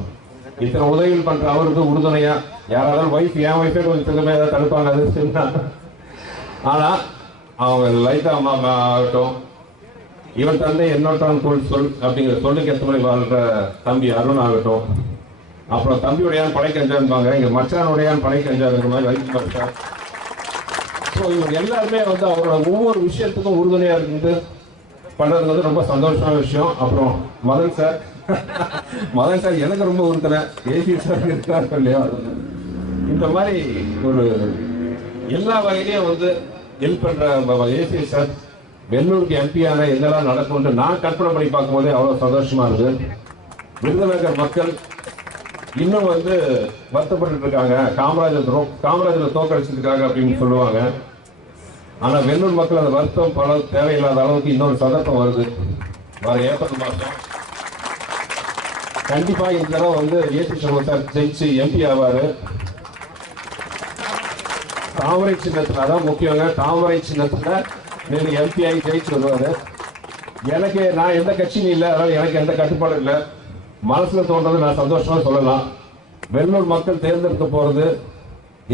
இத்தனை உதவிகள் பண்ற அவருக்கு உறுதுணையா யாராவது வைஃப், என் வைஃபே கொஞ்சம் திரும்ப ஏதாவது தடுப்பாங்க அது சரிங்களா. ஆனா அவங்க லைட்டா அம்மா ஆகட்டும், இவன் தந்தை என்னோட்டான் சொல் அப்படிங்கிற சொல்லுக்கு ஏற்ற மாதிரி வாழ்ற தம்பி அருண் ஆகட்டும், அப்புறம் தம்பியுடையான் படைக்கஞ்சான்பாங்க, இங்க மச்சானுடையான் படைக்கஞ்சாருங்கிற மாதிரி வைஃப் பார்த்தா. ஸோ இவங்க எல்லாருமே வந்து அவரோட ஒவ்வொரு விஷயத்துக்கும் உறுதுணையா இருந்து பண்றது வந்து ரொம்ப சந்தோஷமான விஷயம். அப்புறம் மதன் சார் எனக்கு ரொம்ப உறுதுணை, ஏசி சார் இருக்காரு இல்லையா, இந்த மாதிரி ஒரு எல்லா வகையிலையும் வந்து ஹெல்ப் பண்ற ஏசி சார் வெள்ளூருக்கு எம்பியான என்னெல்லாம் நடக்கும்னு நான் கற்பனை பண்ணி பார்க்கும்போதே அவ்வளவு சந்தோஷமா இருக்கு. விருதுநகர் மக்கள் இன்னும் வந்து வருத்தப்பட்டு இருக்காங்க, காமராஜர் தோக்கடிச்சிருக்காங்க அப்படின்னு சொல்லுவாங்க. ஆனா வெள்ளூர் மக்கள் அந்த வருத்தம் பல தேவையில்லாத அளவுக்கு இன்னொரு சந்தர்ப்பம் வருது. வர ஏப்ரல் மாதம் கண்டிப்பா இந்த தடவை வந்து ஏசி சண்முகம் சார் ஜெயிச்சு எம்பி ஆவாரு. தாமரை சின்னத்துல அதான் முக்கியங்க, தாமரை சின்னத்துல நீங்க எம்பி ஆகி ஜெயிச்சு வருவாரு. எனக்கு நான் எந்த கட்சியும் இல்லை, அதனால எனக்கு எந்த கட்டுப்பாடும் இல்லை. மனசுல தோன்றது நான் சந்தோஷமா சொல்லலாம். வெள்ளூர் மக்கள் தேர்ந்தெடுக்க போறது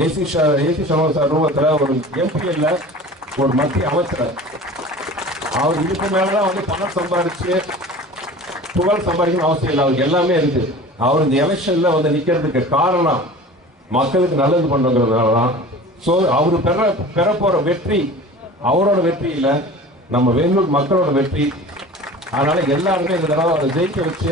ஏசி சண்முகம் சார் ரூபத்துல ஒரு எம்பி இல்லை, ஒரு மத்திய அமைச்சர். அவர் இதுக்கு மேலதான் வந்து பணம் சம்பாதிச்சு புகழ் சம்பாதிக்கணும் அவசியம் இல்லை, அவருக்கு எல்லாமே இருக்கு. அவர் இந்த எலெக்ஷன்ல வந்து நிக்கிறதுக்கு காரணம் மக்களுக்கு நல்லது பண்றதுனாலதான். ஸோ அவரு பெற போற வெற்றி அவரோட வெற்றி இல்லை, நம்ம வேலூர் மக்களோட வெற்றி. அதனால எல்லாருமே இந்த தடவை அவரை ஜெயிக்க வச்சு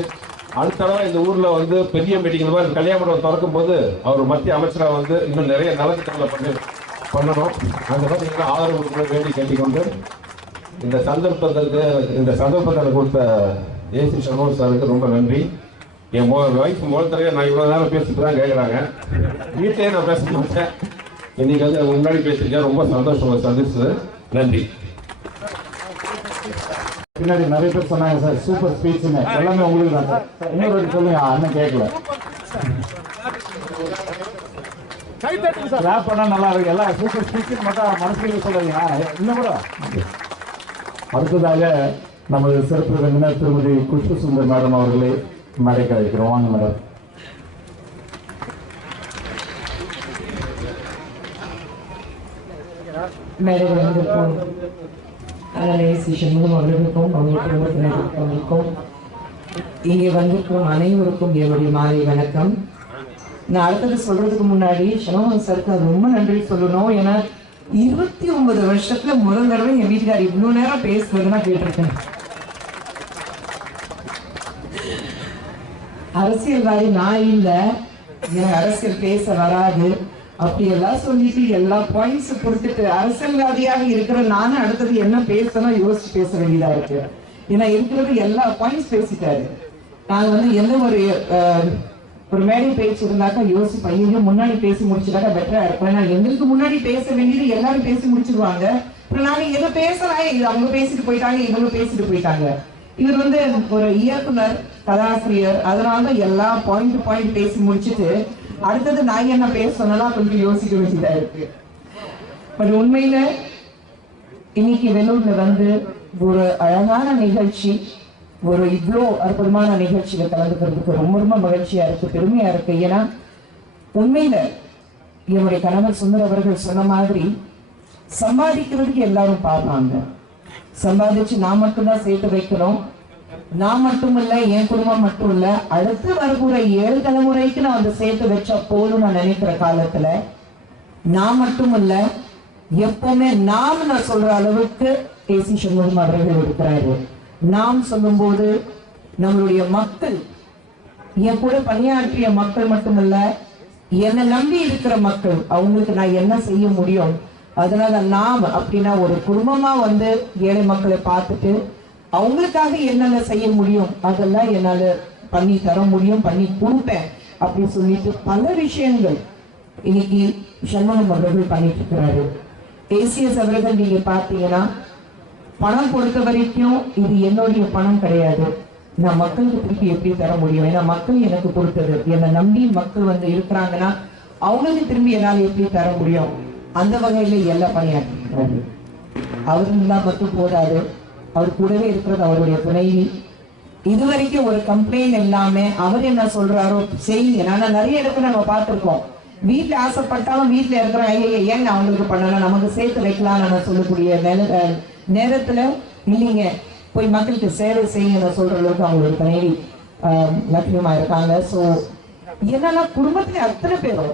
அடுத்த தடவை இந்த ஊர்ல வந்து பெரிய மீட்டிங் இந்த மாதிரி கல்யாண மண்டபம் திறக்கும் போது அவர் மத்திய அமைச்சரா வந்து இன்னும் நிறைய நலத்திட்டங்களை பண்ணணும். அந்த மாதிரி ஆதரவு கொடுக்க வேண்டி கேட்டுக்கொண்டு இந்த சந்தர்ப்பத்தை கொடுத்த ஏசி சண்முகம் சாருக்கு ரொம்ப நன்றி. என் வைஃப் முதல் தடவை நான் இவ்வளவு நேரம் பேசிட்டு தான் கேட்குறாங்க, வீட்டிலேயே நான் பேச மாட்டேன், இன்னைக்கு வந்து முன்னாடி பேசிருக்கேன். ரொம்ப சந்தோஷம் சந்திச்சது, நன்றி. பின்னாடி நிறைய பேர் சொன்னாங்க சார் சூப்பர் ஸ்பீச், எல்லாமே உங்களுக்கு தான் சார். இன்னொரு வாட்டி சொல்லுங்க, அண்ணன் கேட்கல. ரேப் பண்ணா நல்லா இருக்கு, எல்லாம் சூப்பர் ஸ்பீச் மட்டும் மனசுல சொல்லுங்க. இன்னும் கூட அடுத்ததாக நமது சிறப்பு விருந்தினர் திருமதி குஷ்பு சுந்தர் மேடம் அவர்களை மேடைக்கு அழைக்கிறோம். வாங்க மேடம். இங்கே வந்திருக்கும் அனைவருக்கும் என்னுடைய மாலை வணக்கம். நான் அடுத்தது சொல்றதுக்கு முன்னாடி சண்முகம் சாருக்கு ரொம்ப நன்றி சொல்லணும். ஏன்னா 29 வருஷத்துல முதல் தடவை என் வீட்டுக்கார் இவ்வளவு நேரம் பேசுறதுன்னா கேட்டிருக்கேன். அரசியல்வாதி நான் இல்லை, எனக்கு அரசியல் பேச வராது அப்படி எல்லாம் சொல்லிட்டு எல்லா பாயிண்ட்ஸ் கொடுத்துட்டு அரசியல்வாதியாக இருக்கிற நானும் அடுத்தது என்ன பேசணும் யோசிச்சு பேச வேண்டியதா இருக்கு. ஏன்னா இருக்கிறது எல்லா பாயிண்ட்ஸ் பேசிட்டாரு. நாங்க வந்து எந்த ஒரு மேடை பேச்சு இருந்தாக்கா யோசிப்பேன், ஐயோ முன்னாடி பேசி முடிச்சுட்டாக்கா பெட்டரா இருக்கும். ஏன்னா எங்களுக்கு முன்னாடி பேச வேண்டியது எல்லாரும் பேசி முடிச்சிருவாங்க. அப்புறம் நாங்க எதை பேசலாம், அவங்க பேசிட்டு போயிட்டாங்க, இவங்க பேசிட்டு போயிட்டாங்க. இவர் வந்து ஒரு இயக்குனர், கதாசிரியர், அதனாலதான் எல்லா பாயிண்ட் பேசி முடிச்சுட்டு அடுத்தது நான் என்ன பேசணும்னா கொஞ்சம் யோசிக்க வேண்டியதா இருக்கு. பட் உண்மையில இன்னைக்கு வெள்ளூர்ல வந்து ஒரு அழகான நிகழ்ச்சி, ஒரு இவ்வளோ அற்புதமான நிகழ்ச்சியில கலந்துக்கிறதுக்கு ரொம்ப ரொம்ப மகிழ்ச்சியா இருக்கு, பெருமையா இருக்கு. ஏன்னா உண்மையில என்னுடைய கணவர் சுந்தர் அவர்கள் சொன்ன மாதிரி சம்பாதிக்கிறதுக்கு எல்லாரும் பார்ப்பாங்க. சம்பாதிச்சு நான் மட்டும்தான் சேர்த்து வைக்கணும், நான் மட்டும் இல்ல, என் குடும்பம் மட்டும் இல்ல, அடுத்து வரக்கூட 7 தலைமுறைக்கு நான் வந்து சேர்த்து வச்சா போதும் நான் நினைக்கிற காலத்துல நான் மட்டும் இல்ல, எப்பவுமே நான் சொல்ற அளவுக்கு ஏசி சண்முகம் அவர்கள் இருக்கிறாரு. நாம் சொல்லும் போது நம்மளுடைய மக்கள், என் கூட பணியாற்றிய மக்கள் மட்டுமல்ல, என்னை நம்பி இருக்கிற மக்கள், அவங்களுக்கு நான் என்ன செய்ய முடியும், அதனால நாம் அப்படின்னா ஒரு குடும்பமா வந்து ஏழை மக்களை பார்த்துட்டு அவங்களுக்காக என்னென்ன செய்ய முடியும் அதெல்லாம் என்னால பண்ணி தர முடியும், பண்ணி கொடுப்பேன் அப்படின்னு சொல்லிட்டு பல விஷயங்கள் இன்னைக்கு சண்முகம் அவர்கள் பண்ணிட்டு இருக்கிறாரு. ஏசிஎஸ் அவர்கள் நீங்க பார்த்தீங்கன்னா பணம் பொறுத்த வரைக்கும் இது என்னுடைய பணம் கிடையாது, நான் மக்களுக்கு திருப்பி எப்படி தர முடியும், ஏன்னா மக்கள் எனக்கு கொடுத்தது, என்னை நம்பி மக்கள் வந்து இருக்கிறாங்கன்னா அவங்களுக்கு திரும்பி என்னால் எப்படி தர முடியும், அந்த வகையில எல்லாம் பணியாற்றிருக்கிறாரு. அவருலாம் மட்டும் போதாது, அவர் கூடவே இருக்கிறது அவருடைய துணைவி. இதுவரைக்கும் ஒரு கம்ப்ளைண்ட் எல்லாமே அவர் என்ன சொல்றாரோ செய்யுங்க. நான் நிறைய இடத்துல நம்ம பார்த்துருக்கோம், வீட்டுல ஆசைப்பட்டாலும் வீட்டுல இருக்கிற ஐயா ஏன் அவங்களுக்கு பண்ணலாம், நமக்கு சேர்த்து வைக்கலாம்னு சொல்லக்கூடிய நேரத்துல இல்லைங்க போய் மக்களுக்கு சேவை செய்யுங்க சொல்ற அளவுக்கு அவங்களோட துணைவி லட்சியமா இருக்காங்க. ஸோ என்னன்னா குடும்பத்துல அத்தனை பேரும்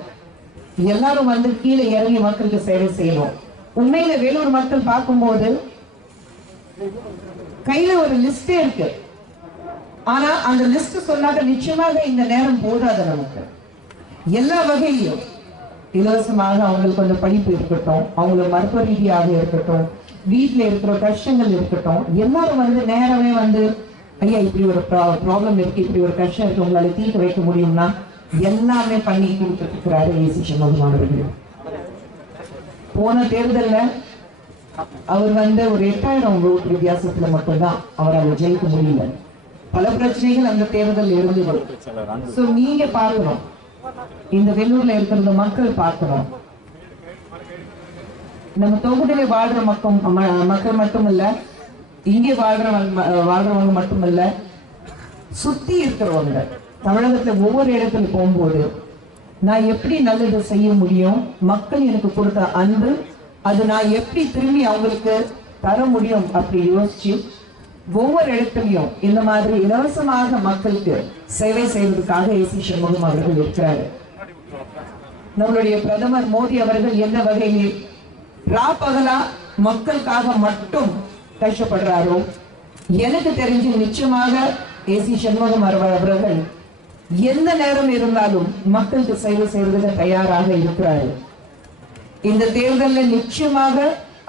எல்லாரும் வந்து கீழே இறங்கி மக்களுக்கு சேவை செய்யணும். உண்மையில வேலூர் மக்கள் பார்க்கும்போது கையில ஒரு லிஸ்டே இருக்கு, ஆனா அந்த லிஸ்ட் சொன்னாக்க நிச்சயமாக இந்த நேரம் போதாது. நமக்கு எல்லா வகையிலும் இலவசமாக அவங்களுக்கு கொஞ்சம் படிப்பு இருக்கட்டும், அவங்களுக்கு மருத்துவ ரீதியாக இருக்கட்டும், வீட்டுல இருக்கிற கஷ்டங்கள் இருக்கட்டும், எல்லாரும் வந்து நேரமே வந்து ஐயா இப்படி ஒரு ப்ராப்ளம் இருக்கு, இப்படி ஒரு கஷ்டம் இருக்கு, உங்களால தீர்க்க வைக்க முடியும்னா எல்லாமே பண்ணி கொடுத்துருக்கிறாரு ஏசி சண்முகம் அவர்கள். போன தேர்தல்ல அவர் வந்து ஒரு 8000 ஓட்டு வித்தியாசத்துல மட்டும்தான் அவரால் ஜெயிக்க முடியல. பல பிரச்சனைகள் அந்த தேர்தல் இருந்தது. சோ நீங்க பார்க்கணும், இந்த வெள்ளூர்ல இருக்கிற மக்கள் பார்க்கணும், நம்ம தொகுதியில வாழ்ற மக்கள் மட்டுமல்ல, இங்கே வாழ்றவங்க மட்டுமல்ல, சுத்தி இருக்கிறவங்க தமிழகத்துல ஒவ்வொரு இடத்துல போகும்போது நான் எப்படி நல்லது செய்ய முடியும், மக்கள் எனக்கு கொடுத்த அன்பு அது நான் எப்படி திரும்பி அவங்களுக்கு தர முடியும் அப்படி யோசிச்சு ஒவ்வொரு இடத்துலயும் இந்த மாதிரி இலவசமாக மக்களுக்கு சேவை செய்வதற்காக ஏசி சண்முகம் அவர்கள் இருக்கிறாரு. நம்மளுடைய பிரதமர் மோடி அவர்கள் எந்த வகையில் ராப்பகலா மக்களுக்காக மட்டும் கஷ்டப்படுறாரோ எனக்கு தெரிஞ்சு நிச்சயமாக ஏசி சண்முகம் அவர்கள் எந்த நேரம் இருந்தாலும் மக்களுக்கு சேவை செய்வதற்கு தயாராக இருக்கிறாரு. இந்த தேர்தலில் நிச்சயமாக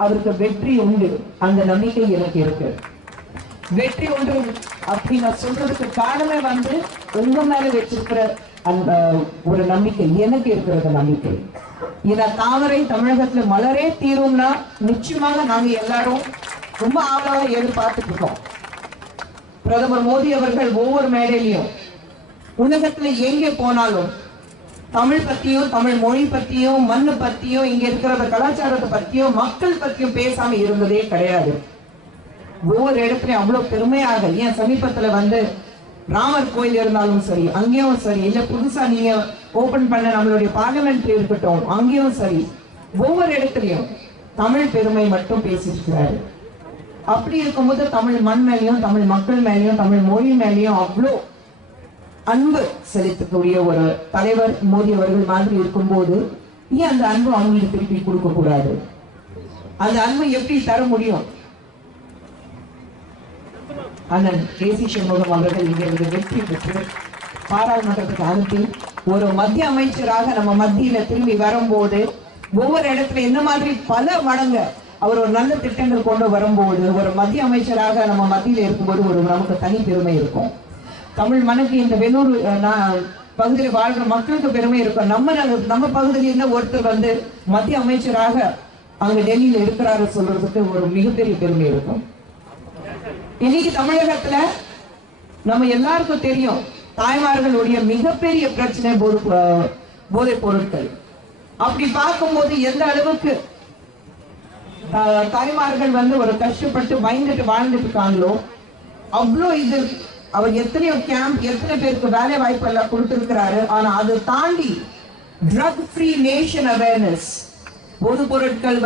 அவருக்கு வெற்றி உண்டு, அந்த நம்பிக்கை எனக்கு இருக்கு. வெற்றி உண்டு அப்படி நான் சொல்றதுக்கு காரணமே வந்து உங்க மேல வச்சிருக்கிற அந்த ஒரு நம்பிக்கை எனக்கு இருக்கிறது நம்பிக்கை. ஏன்னா தாமரை தமிழகத்துல மலரே தீரும்னா நிச்சயமாக நாங்க எல்லாரும் ரொம்ப ஆவலாக எதிர்பார்த்துட்டு இருக்கோம். பிரதமர் மோடி அவர்கள் ஒவ்வொரு மேடையிலையும் உலகத்துல எங்கே போனாலும் தமிழ் பத்தியும், தமிழ் மொழி பத்தியும், மண்ணு பத்தியும், இங்க இருக்கிற கலாச்சாரத்தை பத்தியும், மக்கள் பத்தியும் பேசாம இருந்ததே கிடையாது. ஒவ்வொரு இடத்துலயும் அவ்வளவு பெருமையாக, ஏன் சமீபத்துல வந்து ராமர் கோயில் இருந்தாலும் சரி, அங்கேயும் சரி, இல்ல புதுசா நீங்க ஓபன் பண்ண நம்மளுடைய பார்லிமெண்ட் இருக்கட்டும், அங்கேயும் சரி, ஒவ்வொரு இடத்துலயும் தமிழ் பெருமை மட்டும் பேசியிருக்கிறாரு. அப்படி இருக்கும்போது தமிழ் மண் மேலையும், தமிழ் மக்கள் மேலையும், தமிழ் மொழி மேலையும் அவ்வளோ அன்பு செலுத்தக்கூடிய ஒரு தலைவர் மோடி அவர்கள் மாதிரி இருக்கும்போது ஏன் அந்த அன்பு அவங்களுக்கு திருப்பி கொடுக்க கூடாது? அந்த அன்பு எப்படி தர முடியும்? அண்ணன் ஏசி சண்முகம் அவர்கள் இங்கிருந்து வெற்றி பெற்று பாராளுமன்றத்துக்கு அனுப்பி ஒரு மத்திய அமைச்சராக நம்ம மத்தியில திரும்பி வரும்போது ஒவ்வொரு இடத்துல இந்த மாதிரி பல மடங்கு அவர் ஒரு நல்ல திட்டங்கள் கொண்டு வரும்போது ஒரு மத்திய அமைச்சராக நம்ம மத்தியில இருக்கும்போது ஒரு நமக்கு தனி பெருமை இருக்கும். தமிழ் மண்ணுக்கு இந்த வெள்ளூர் பகுதியில் வாழ்ற மக்களுக்கு பெருமை இருக்கும். நம்ம பகுதியில இருந்த ஒருத்தர் வந்து மத்திய அமைச்சராக அங்க டெல்லியில இருக்கிறாரு சொல்றதுக்கு ஒரு மிகப்பெரிய பெருமை இருக்கும். இன்னைக்கு தமிழகத்துல நம்ம எல்லாருக்கும் தெரியும், தாய்மார்களுடைய மிகப்பெரிய பிரச்சனை போதைப் பொருட்கள். அப்படி பார்க்கும்போது எந்த அளவுக்கு தாய்மார்கள் வந்து ஒரு கஷ்டப்பட்டு பயந்துட்டு வாழ்ந்துட்டு இருக்காங்களோ, அவ்வளோ இது அவர் எத்தனையோ கேம்ப் எத்தனை பேருக்கு வேலை வாய்ப்பு எல்லாம் கொடுத்திருக்கிறாரு. ஆனா அதை தாண்டி ட்ரக் ஃப்ரீ நேஷன் அவேர்னஸ், போது பொருட்கள்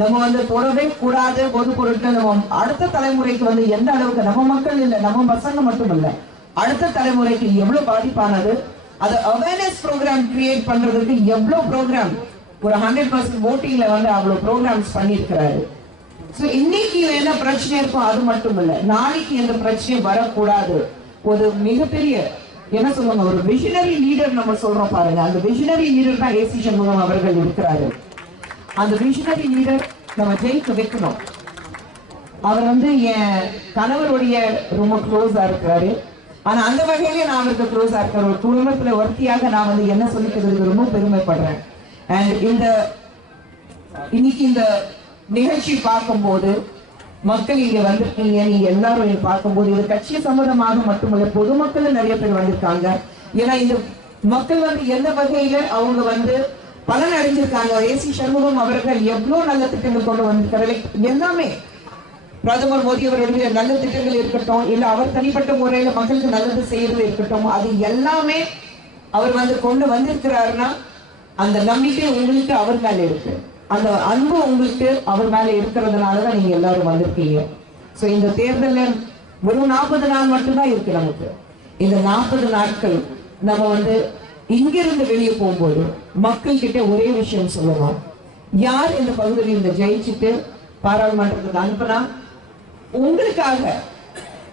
நம்ம தொடவே கூடாது. போது பொருட்கள் நம்ம அடுத்த தலைமுறைக்கு எந்த அளவுக்கு நம்ம மக்கள் இல்லை, நம்ம பசங்க மட்டும் இல்ல, அடுத்த தலைமுறைக்கு எவ்வளவு பாதிப்பானது. அது அவேர்னஸ் ப்ரோக்ராம் கிரியேட் பண்றதுக்கு எவ்வளவு ப்ரோக்ராம், ஒரு 100% votingல அவ்வளவு ப்ரோக்ராம்ஸ் பண்ணியிருக்கிறாரு. இன்னைக்கு என்ன பிரச்சனை இருக்கும் அது மட்டும் இல்ல, நாளைக்கு எந்த பிரச்சனையும் வரக்கூடாது. ஒரு மிகப்பெரிய என்ன சொல்லுவாங்க, ஒரு விஷனரி லீடர் நம்ம சொல்றோம் பாருங்க, அந்த விஷனரி லீடர் தான் ஏசி சண்முகம் அவர்கள் இருக்கிறாரு. அந்த விஷனரி லீடர் நம்ம ஜெயிக்க வைக்கணும். அவர் என் கணவருடைய ரொம்ப க்ளோஸா இருக்கிறாரு. ஆனா அந்த வகையிலே நான் அவருக்கு க்ளோஸா இருக்கிற ஒரு குடும்பத்துல ஒருத்தியாக நான் என்ன சொல்லிக்கிறதுக்கு ரொம்ப பெருமைப்படுறேன். அண்ட் இன்னைக்கு இந்த நிகழ்ச்சி பார்க்கும்போது மக்கள் இங்க வந்திருக்கீங்க, நீங்க எல்லாரும் இங்க பார்க்கும்போது இது கட்சி சம்பந்தமாக மட்டுமல்ல, பொதுமக்கள் நிறைய பேர் வந்திருக்காங்க. ஏன்னா இந்த மக்கள் எந்த வகையில அவங்க பலன் அடைஞ்சிருக்காங்க. ஏசி சண்முகம் அவர்கள் எவ்வளவு நல்ல திட்டங்கள் கொண்டு வந்திருக்காரு. எல்லாமே பிரதமர் மோடி அவர்களுடைய நல்ல திட்டங்கள் இருக்கட்டும், இல்ல அவர் தனிப்பட்ட முறையில மக்களுக்கு நல்லது செய்யறது இருக்கட்டும், அது எல்லாமே அவர் கொண்டு வந்திருக்கிறாருன்னா அந்த நம்பிக்கை உங்களுக்கு அவர் மேல இருக்கு, அந்த அன்பு உங்களுக்கு அவர் மேல இருக்கிறதுனாலதான் நீங்க எல்லாரும் வந்திருக்கீங்க. சோ இந்த தேர்தல்ல வெறும் 40 நாள் மட்டும்தான் இருக்கு நமக்கு. இந்த 40 நாட்கள் நம்ம இங்கிருந்து வெளியே போகும்போது மக்கள் கிட்ட ஒரே விஷயம் சொல்லணும். யார் இந்த பகுதியில் இந்த ஜெயிச்சுட்டு பாராளுமன்றத்துக்கு அனுப்புனா உங்களுக்காக,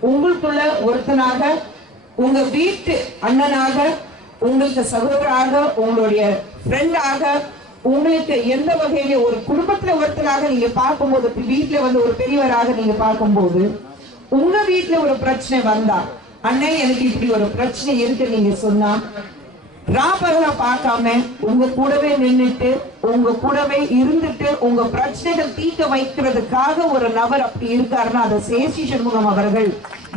உங்களுக்குள்ள ஒருத்தனாக, உங்க வீட்டு அண்ணனாக, உங்களுக்கு சகோதராக, உங்களுடைய ஃப்ரெண்டாக, உங்களுக்கு எந்த வகையில ஒரு குடும்பத்துல ஒருத்தராக நீங்க பார்க்கும்போது, வீட்டுல ஒரு பெரியவராக நீங்க பார்க்கும்போது, உங்க வீட்டுல ஒரு பிரச்சனை வந்தா, அண்ணே எனக்கு இப்படி ஒரு பிரச்சனை இருக்கு நீங்க சொன்னா, ராபகலா பார்க்காம உங்க கூடவே நின்றுட்டு, உங்க கூடவே இருந்துட்டு, உங்க பிரச்சனைகள் தீர்க்க வைக்கிறதுக்காக ஒரு நபர் அப்படி இருக்காருன்னா அதை ஏசி சண்முகம் அவர்கள்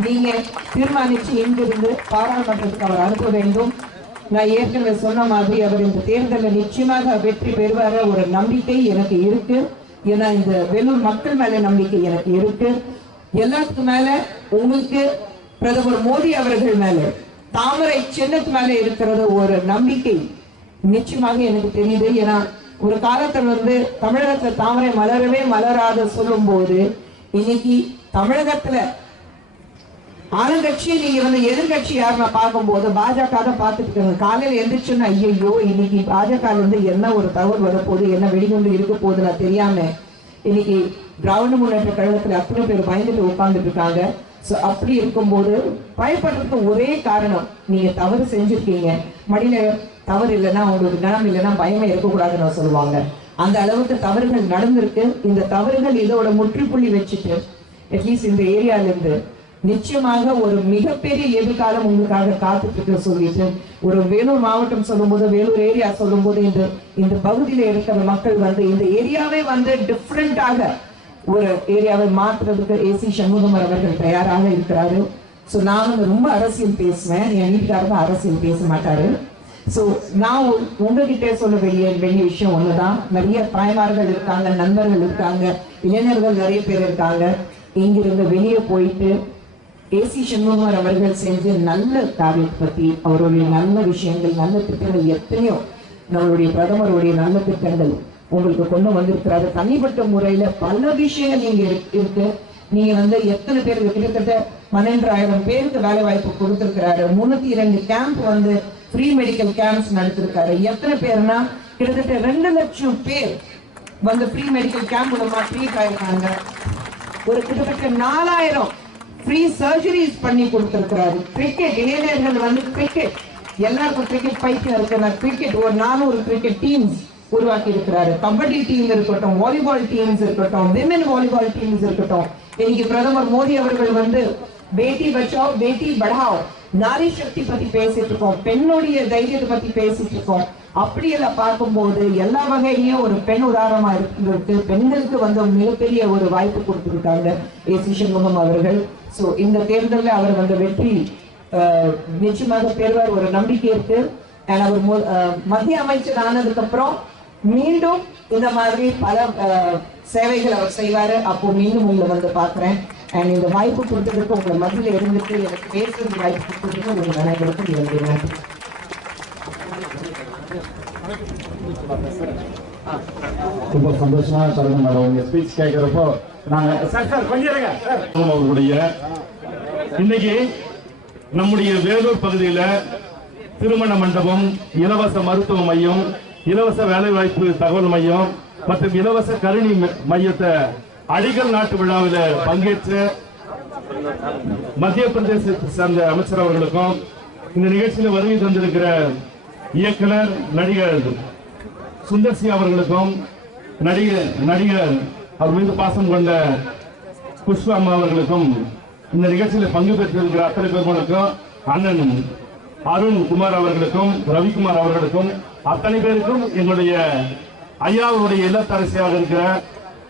நீங்க தீர்மானிச்சு இங்கிருந்து பாராளுமன்றத்துக்கு அவர் அனுப்ப வேண்டும். நான் ஏற்கனவே சொன்ன மாதிரி அவர் இந்த தேர்தலில் நிச்சயமாக வெற்றி பெறுவார ஒரு நம்பிக்கை எனக்கு இருக்கு. ஏன்னா இந்த வேலூர் மக்கள் மேல நம்பிக்கை எனக்கு இருக்கு. எல்லாத்துக்கும் மேல உங்களுக்கு பிரதமர் மோடி அவர்கள் மேல, தாமரை சின்னத்து மேல இருக்கிறது ஒரு நம்பிக்கை நிச்சயமாக எனக்கு தெரியுது. ஏன்னா ஒரு காலத்துல தமிழகத்துல தாமரை மலரவே மலராத சொல்லும் போது, இன்னைக்கு தமிழகத்துல ஆளுங்கட்சி நீங்க எதிர்கட்சி யாருன்னா பார்க்கும்போது பாஜக தான் பார்த்துட்டு இருக்காங்க. காலையில எந்திரிச்சுன்னா ஐயோ இன்னைக்கு பாஜக என்ன ஒரு தவறு வரப்போகுது, என்ன வெடிகுண்டு இருக்க போகுது நான் தெரியாம இன்னைக்கு திராவிட முன்னேற்ற கழகத்துல அத்தனை பேர் பயந்துட்டு உட்கார்ந்துட்டு இருக்காங்க. அப்படி இருக்கும்போது பயப்படுறதுக்கு ஒரே காரணம், நீங்க தவறு செஞ்சிருக்கீங்க, மடியில தவறு இல்லைன்னா உங்களுக்கு கனம் இல்லைன்னா பயமே இருக்கக்கூடாதுன்னு சொல்லுவாங்க. அந்த அளவுக்கு தவறுகள் நடந்திருக்கு. இந்த தவறுகள் இதோட முற்றுப்புள்ளி வச்சுட்டு அட்லீஸ்ட் இந்த ஏரியால இருந்து நிச்சயமாக ஒரு மிகப்பெரிய எதிர்காலம் உங்களுக்காக காத்துட்டு இருக்க சொல்லிட்டு, ஒரு வேலூர் மாவட்டம் சொல்லும் போது, வேலூர் ஏரியா சொல்லும் போது, இந்த பகுதியில இருக்கிற மக்கள் இந்த ஏரியாவே டிஃப்ரெண்டாக ஒரு ஏரியாவை மாற்றுறதுக்கு ஏசி சண்முகம் அவர்கள் தயாராக இருக்கிறாரு. ஸோ நான் ரொம்ப அரசியல் பேசுவேன், என் வீட்டுக்காரங்க அரசியல் பேச மாட்டாரு. ஸோ நான் உங்ககிட்ட சொல்ல வேண்டிய விஷயம் ஒண்ணுதான். நிறைய தாய்மார்கள் இருக்காங்க, நண்பர்கள் இருக்காங்க, இளைஞர்கள் நிறைய பேர் இருக்காங்க. இங்கிருந்து வெளியே போயிட்டு ஏசி சண்முகம் அவர்கள் செஞ்ச நல்ல காரியத்தை பத்தி, அவருடைய நல்ல விஷயங்கள், நல்ல திட்டங்கள் எத்தனையோ, நம்மளுடைய பிரதமருடைய நல்ல திட்டங்கள் உங்களுக்கு கொண்டு வந்திருக்கிறாரு. தனிப்பட்ட முறையில பல விஷயங்கள் நீங்க இருக்கு. நீங்க எத்தனை பேருக்கு கிட்டத்தட்ட 12,000 பேருக்கு வேலை வாய்ப்பு கொடுத்திருக்கிறாரு. 302 கேம்ப் ஃப்ரீ மெடிக்கல் கேம்ப்ஸ் நடத்திருக்காரு. எத்தனை பேர்னா கிட்டத்தட்ட 2 லட்சம் பேர் ஃப்ரீ மெடிக்கல் கேம்ப் மூலமா ட்ரீட் ஆயிருக்காங்க. ஒரு கிட்டத்தட்ட 4000 ஃப்ரீ சர்ஜரிஸ் பண்ணி கொடுத்திருக்கிறாரு. கிரிக்கெட் இளைஞர்கள் கிரிக்கெட் எல்லாருக்கும் கிரிக்கெட் பைத்தியம் இருக்கு. கிரிக்கெட் ஒரு 400 கிரிக்கெட் டீம்ஸ் உருவாக்கி இருக்கிறாரு. கபடி டீம் இருக்கட்டும், வாலிபால் டீம்ஸ் இருக்கட்டும், விமென் வாலிபால் டீம்ஸ் இருக்கட்டும். இன்னைக்கு பிரதமர் மோடி அவர்கள் பேட்டி பச்சாவ் பேட்டி படாவ் நாரி சக்தி பத்தி பேசிட்டு இருக்கோம், பெண்ணுடைய தைரியத்தை பத்தி பேசிட்டு இருக்கோம். அப்படியெல்லாம் பார்க்கும்போது எல்லா வகையிலையும் ஒரு பெண் உதாரணமா இருக்கு. பெண்களுக்கு மிகப்பெரிய ஒரு வாய்ப்பு கொடுத்திருக்காங்க ஏசி சண்முகம் அவர்கள். சோ இந்த தேர்தலில் அவர் வெற்றி நிச்சயமாக பெறுவார் ஒரு நம்பிக்கை இருக்கு. அவர் மத்திய அமைச்சர் ஆனதுக்கு அப்புறம் மீண்டும் இந்த மாதிரி பல சேவைகள் அவர் செய்வாரு. அப்போ மீண்டும் உங்களை பாக்குறேன். அண்ட் இந்த வாய்ப்பு கொடுத்ததுக்கு உங்களை மத்தியில் இருந்துட்டு எனக்கு பேசுறது வாய்ப்பு கொடுத்ததுக்கு உங்கள் அனைவருக்கும் என்னுடைய நன்றி. ரொம்ப சந்தோஷமா தருணம் மேடம். உங்க ஸ்பீச் கேட்கிறப்போ நாங்க அவர்களுடைய இன்னைக்கு நம்முடைய வேலூர் பகுதியில திருமண மண்டபம், இலவச மருத்துவ மையம், இலவச வேலைவாய்ப்பு தகவல் மையம் மற்றும் இலவச கருணி மையத்தை அடிக்கல் நாட்டு விழாவில் பங்கேற்ற மத்திய பிரதேசத்தை சார்ந்த அமைச்சர் அவர்களுக்கும் இந்த நிகழ்ச்சியில் வருகை தந்திருக்கிற இயக்குனர் நடிகர் சுந்தர்சி அவர்களுக்கும் நடிகர் அவர் மீது பாசம் கொண்ட புஷ்பா அம்மா அவர்களுக்கும் இந்த நிகழ்ச்சியில் பங்கு பெற்றிருக்கிற அத்தனை பேர்களுக்கும் அண்ணன் அருண் குமார் அவர்களுக்கும் ரவிக்குமார் அவர்களுக்கும் அத்தனை பேருக்கும் எங்களுடைய ஐயாவுடைய இல்லத்தரசியாக இருக்கிற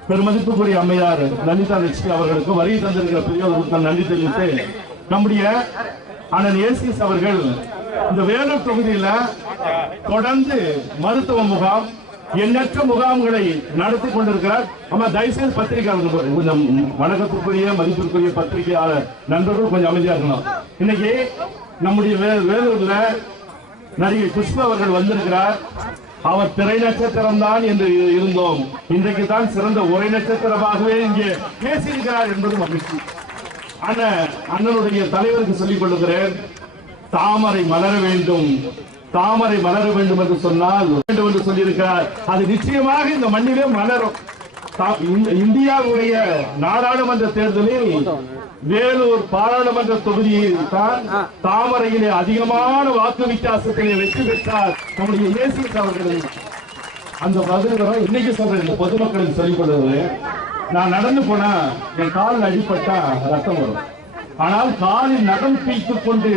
பெருமதிப்புக்குரிய அம்மையார் லலிதா லட்சுமி அவர்களுக்கும் வருகை தந்திருக்கிற பெரியவர்களுக்கு நன்றி தெரிவித்து நம்முடைய அண்ணன் ஏசிஎஸ் அவர்கள் இந்த வேலூர் தொகுதியில தொடர்ந்து மருத்துவ முகாம், எண்ணற்ற முகாம்களை நடத்தி கொண்டிருக்கிறார். நம்ம தயவுசெய்து பத்திரிகையாளர்கள் கொஞ்சம் வணக்கத்துக்குரிய மதிப்பிற்குரிய பத்திரிகையாளர் நண்பர்கள் கொஞ்சம் அமைதியா இருக்கணும். இன்னைக்கு நம்முடைய வேலூர்ல நடிகை புஷ்பா அவர்கள் வந்திருக்கிறார். அவர் திரை நட்சத்திரம் தான் என்று இருந்தோம், இன்றைக்கு தான் சிறந்த உரை நட்சத்திரமாகவே இங்கே பேசியிருக்கிறார் என்பது மகிழ்ச்சி. அண்ணனுடைய தலைவருக்கு சொல்லிக் கொள்ளுகிறேன், தாமரை மலர வேண்டும், தாமரை மலர வேண்டும் என்று சொன்னால் வேண்டும் என்று சொல்லியிருக்கிறார். அது நிச்சயமாக இந்த மண்ணிலே மலரும். இந்தியாவுடைய நாடாளுமன்ற தேர்தலில் வேலூர் பாராளுமன்ற தொகுதியில் தான் தாமரையிலே அதிகமான வாக்கு வித்தியாசத்திலே வெற்றி பெற்றார் நம்முடைய ஏசிஎஸ் அவர்கள். அந்த பதில் இன்னைக்கு சொல்றேன், இந்த பொதுமக்களுக்கு சொல்லிக் கொள்வது, நான் நடந்து போனா என் காலில் அடிபட்டா ரத்தம் வரும். ஆனால் காலில் நகம் பீத்துக் கொண்டு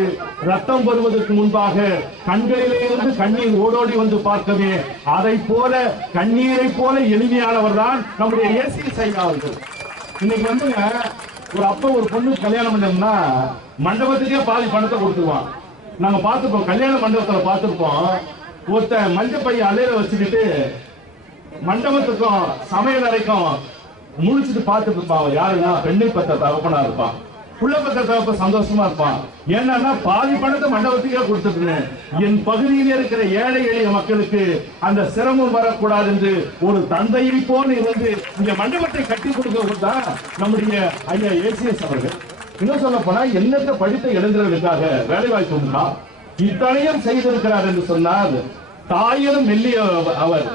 ரத்தம் வருவதற்கு முன்பாக கண்களிலிருந்து கண்ணீர் ஓடோடி வந்து பார்க்கவே, அதை போல கண்ணீரை போல எளிமையானவர் தான் நம்முடைய ஏசிஎஸ் ஐயா அவர்கள். இன்னைக்கு வந்துங்க ஒரு அப்பா ஒரு பொண்ணு கல்யாணம் பண்ணோம்னா மண்டபத்துக்கே பாதி பணத்தை கொடுத்துருவான். நாங்க பார்த்துப்போம், கல்யாண மண்டபத்துல பார்த்துருப்போம், ஒருத்த மஞ்சள் பைய அலையில வச்சுக்கிட்டு மண்டபத்துக்கும் சமையல் அறைக்கும் முடிச்சுட்டு பார்த்துட்டு இருப்பான். யாருன்னா பெண்ணை பத்த தகப்பனா இருப்பான், புள்ள பத்த தகப்ப சந்தோஷமா இருப்பான். ஏன்னா பாதி பணத்தை மண்டபத்துக்கே கொடுத்துட்டு என் பகுதியில் இருக்கிற ஏழை எளிய மக்களுக்கு அந்த சிரமம் வரக்கூடாது என்று ஒரு தந்தையை போல இருந்து இந்த மண்டபத்தை கட்டி கொடுக்கதான் நம்முடைய ஐயா ஏசிஎஸ் அவர்கள். இன்னும் சொல்ல போனா எண்ணற்ற படித்த இளைஞர்களுக்காக வேலை வாய்ப்பு உண்டா இத்தனையும் செய்திருக்கிறார் என்று சொன்னால், தாயிலும் மெல்லிய அவர்,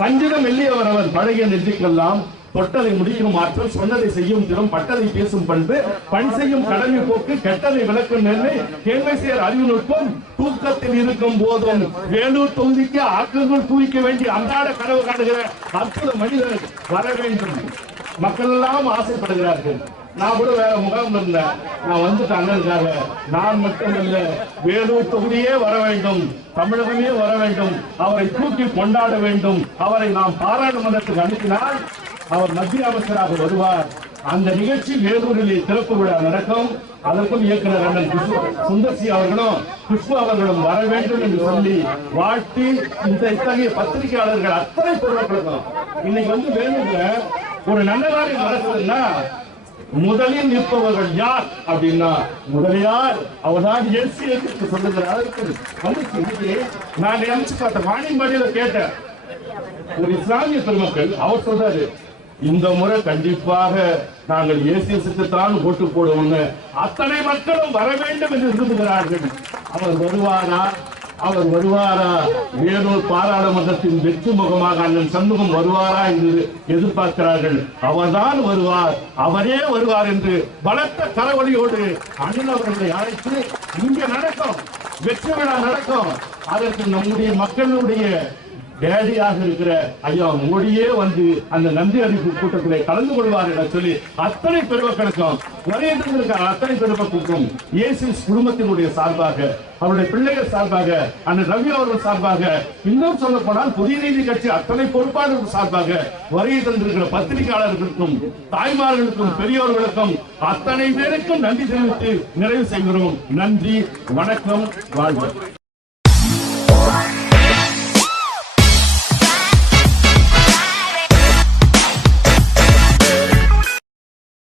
பஞ்சிலும் மெல்லியவர் அவர், பழகிய நெஞ்சுக்கெல்லாம் தொட்டதை முடிக்கும் ஆற்றல், சொன்னதை செய்யும் திறம், பட்டதை பேசும் பண்பு, பண் செய்யும் கடமை போக்கு, கெட்டதை விளக்கும் நெல்லை, கேள்வி செய்ய அறிவு நுட்பம், தூக்கத்தில் இருக்கும் போதும் வேலூர் தொகுதிக்கு ஆக்கங்கள் தூய்க்க வேண்டிய அன்றாட கனவு காணுகிற அற்புத மனிதர் வர வேண்டும். மக்கள் எல்லாம் ஆசைப்படுகிறார்கள். நான் கூட வேற முகாம் இருந்தேன், நான் வந்துட்டு அண்ணனுக்காக. நான் மட்டுமல்ல, வேலூர் தொகுதியே வர வேண்டும், தமிழகமே வர வேண்டும், அவரை தூக்கி கொண்டாட வேண்டும். அவரை நாம் பாராளுமன்றத்துக்கு அனுப்பினால் அவர் மத்திய அமைச்சராக வருவார். அந்த நிகழ்ச்சி வேலூரில் திறப்பு விழா நடக்கும். அதற்கும் இயக்குனர் அண்ணன் சுந்தர்சி அவர்களும் புஷ்பா அவர்களும் வர வேண்டும் என்று சொல்லி வாழ்த்தி, இந்த இத்தகைய பத்திரிகையாளர்கள் அத்தனை பொருட்களுக்கும் இன்னைக்கு வந்து வேலூர்ல ஒரு நல்ல காரியம் நடக்குதுன்னா முதலில் நிற்பவர்கள் யார் அப்படின்னா முதலியார் அவர்தான் எஸ்சி சொல்லுகிறார். நான் நினைச்சு பார்த்தேன், வாணியம்பாடியில கேட்டேன் ஒரு இஸ்லாமிய பெருமக்கள், அவர் சொல்றாரு, இந்த முறை கண்டிப்பாக நாங்கள் ஏசிஎஸ்க்கு தான் ஓட்டு போடுவோம், அத்தனை மக்களும் வர வேண்டும் என்று விரும்புகிறார்கள். அவர் வருவாரா? வேலூர் பாராளுமன்றத்தின் வெற்றி முகமாக அண்ணன் சண்முகம் வருவாரா என்று எதிர்பார்க்கிறார்கள். அவர்தான் வருவார், அவரே வருவார் என்று பலத்த கரவொலியோடு அண்ணன் அவர்களை அழைத்து இங்கே நடக்கும், வெற்றி விழா நடக்கும். அதற்கு நம்முடைய மக்களுடைய டேடியாக இருக்கிற ஐயா மோடியே வந்து அந்த நன்றி அறிவிப்பு கூட்டத்திலே கலந்து கொள்வார் என சொல்லி அத்தனை பெருமக்களுக்கும் வருகின்ற அத்தனை பெருமக்களுக்கும் ஏசிஎஸ் குடும்பத்தினுடைய சார்பாக, அவருடைய பிள்ளைகள் சார்பாக, அண்ணன் ரவி அவர்கள் சார்பாக, இன்னும் சொல்ல போனால் புதிய நீதி கட்சி அத்தனை பொறுப்பாளர்கள் சார்பாக வருகை தந்திருக்கிற பத்திரிகையாளர்களுக்கும் தாய்மார்களுக்கும் பெரியோர்களுக்கும் அத்தனை பேருக்கும் நன்றி தெரிவித்து நிறைவு செய்கிறோம். நன்றி, வணக்கம், வாழ்வு.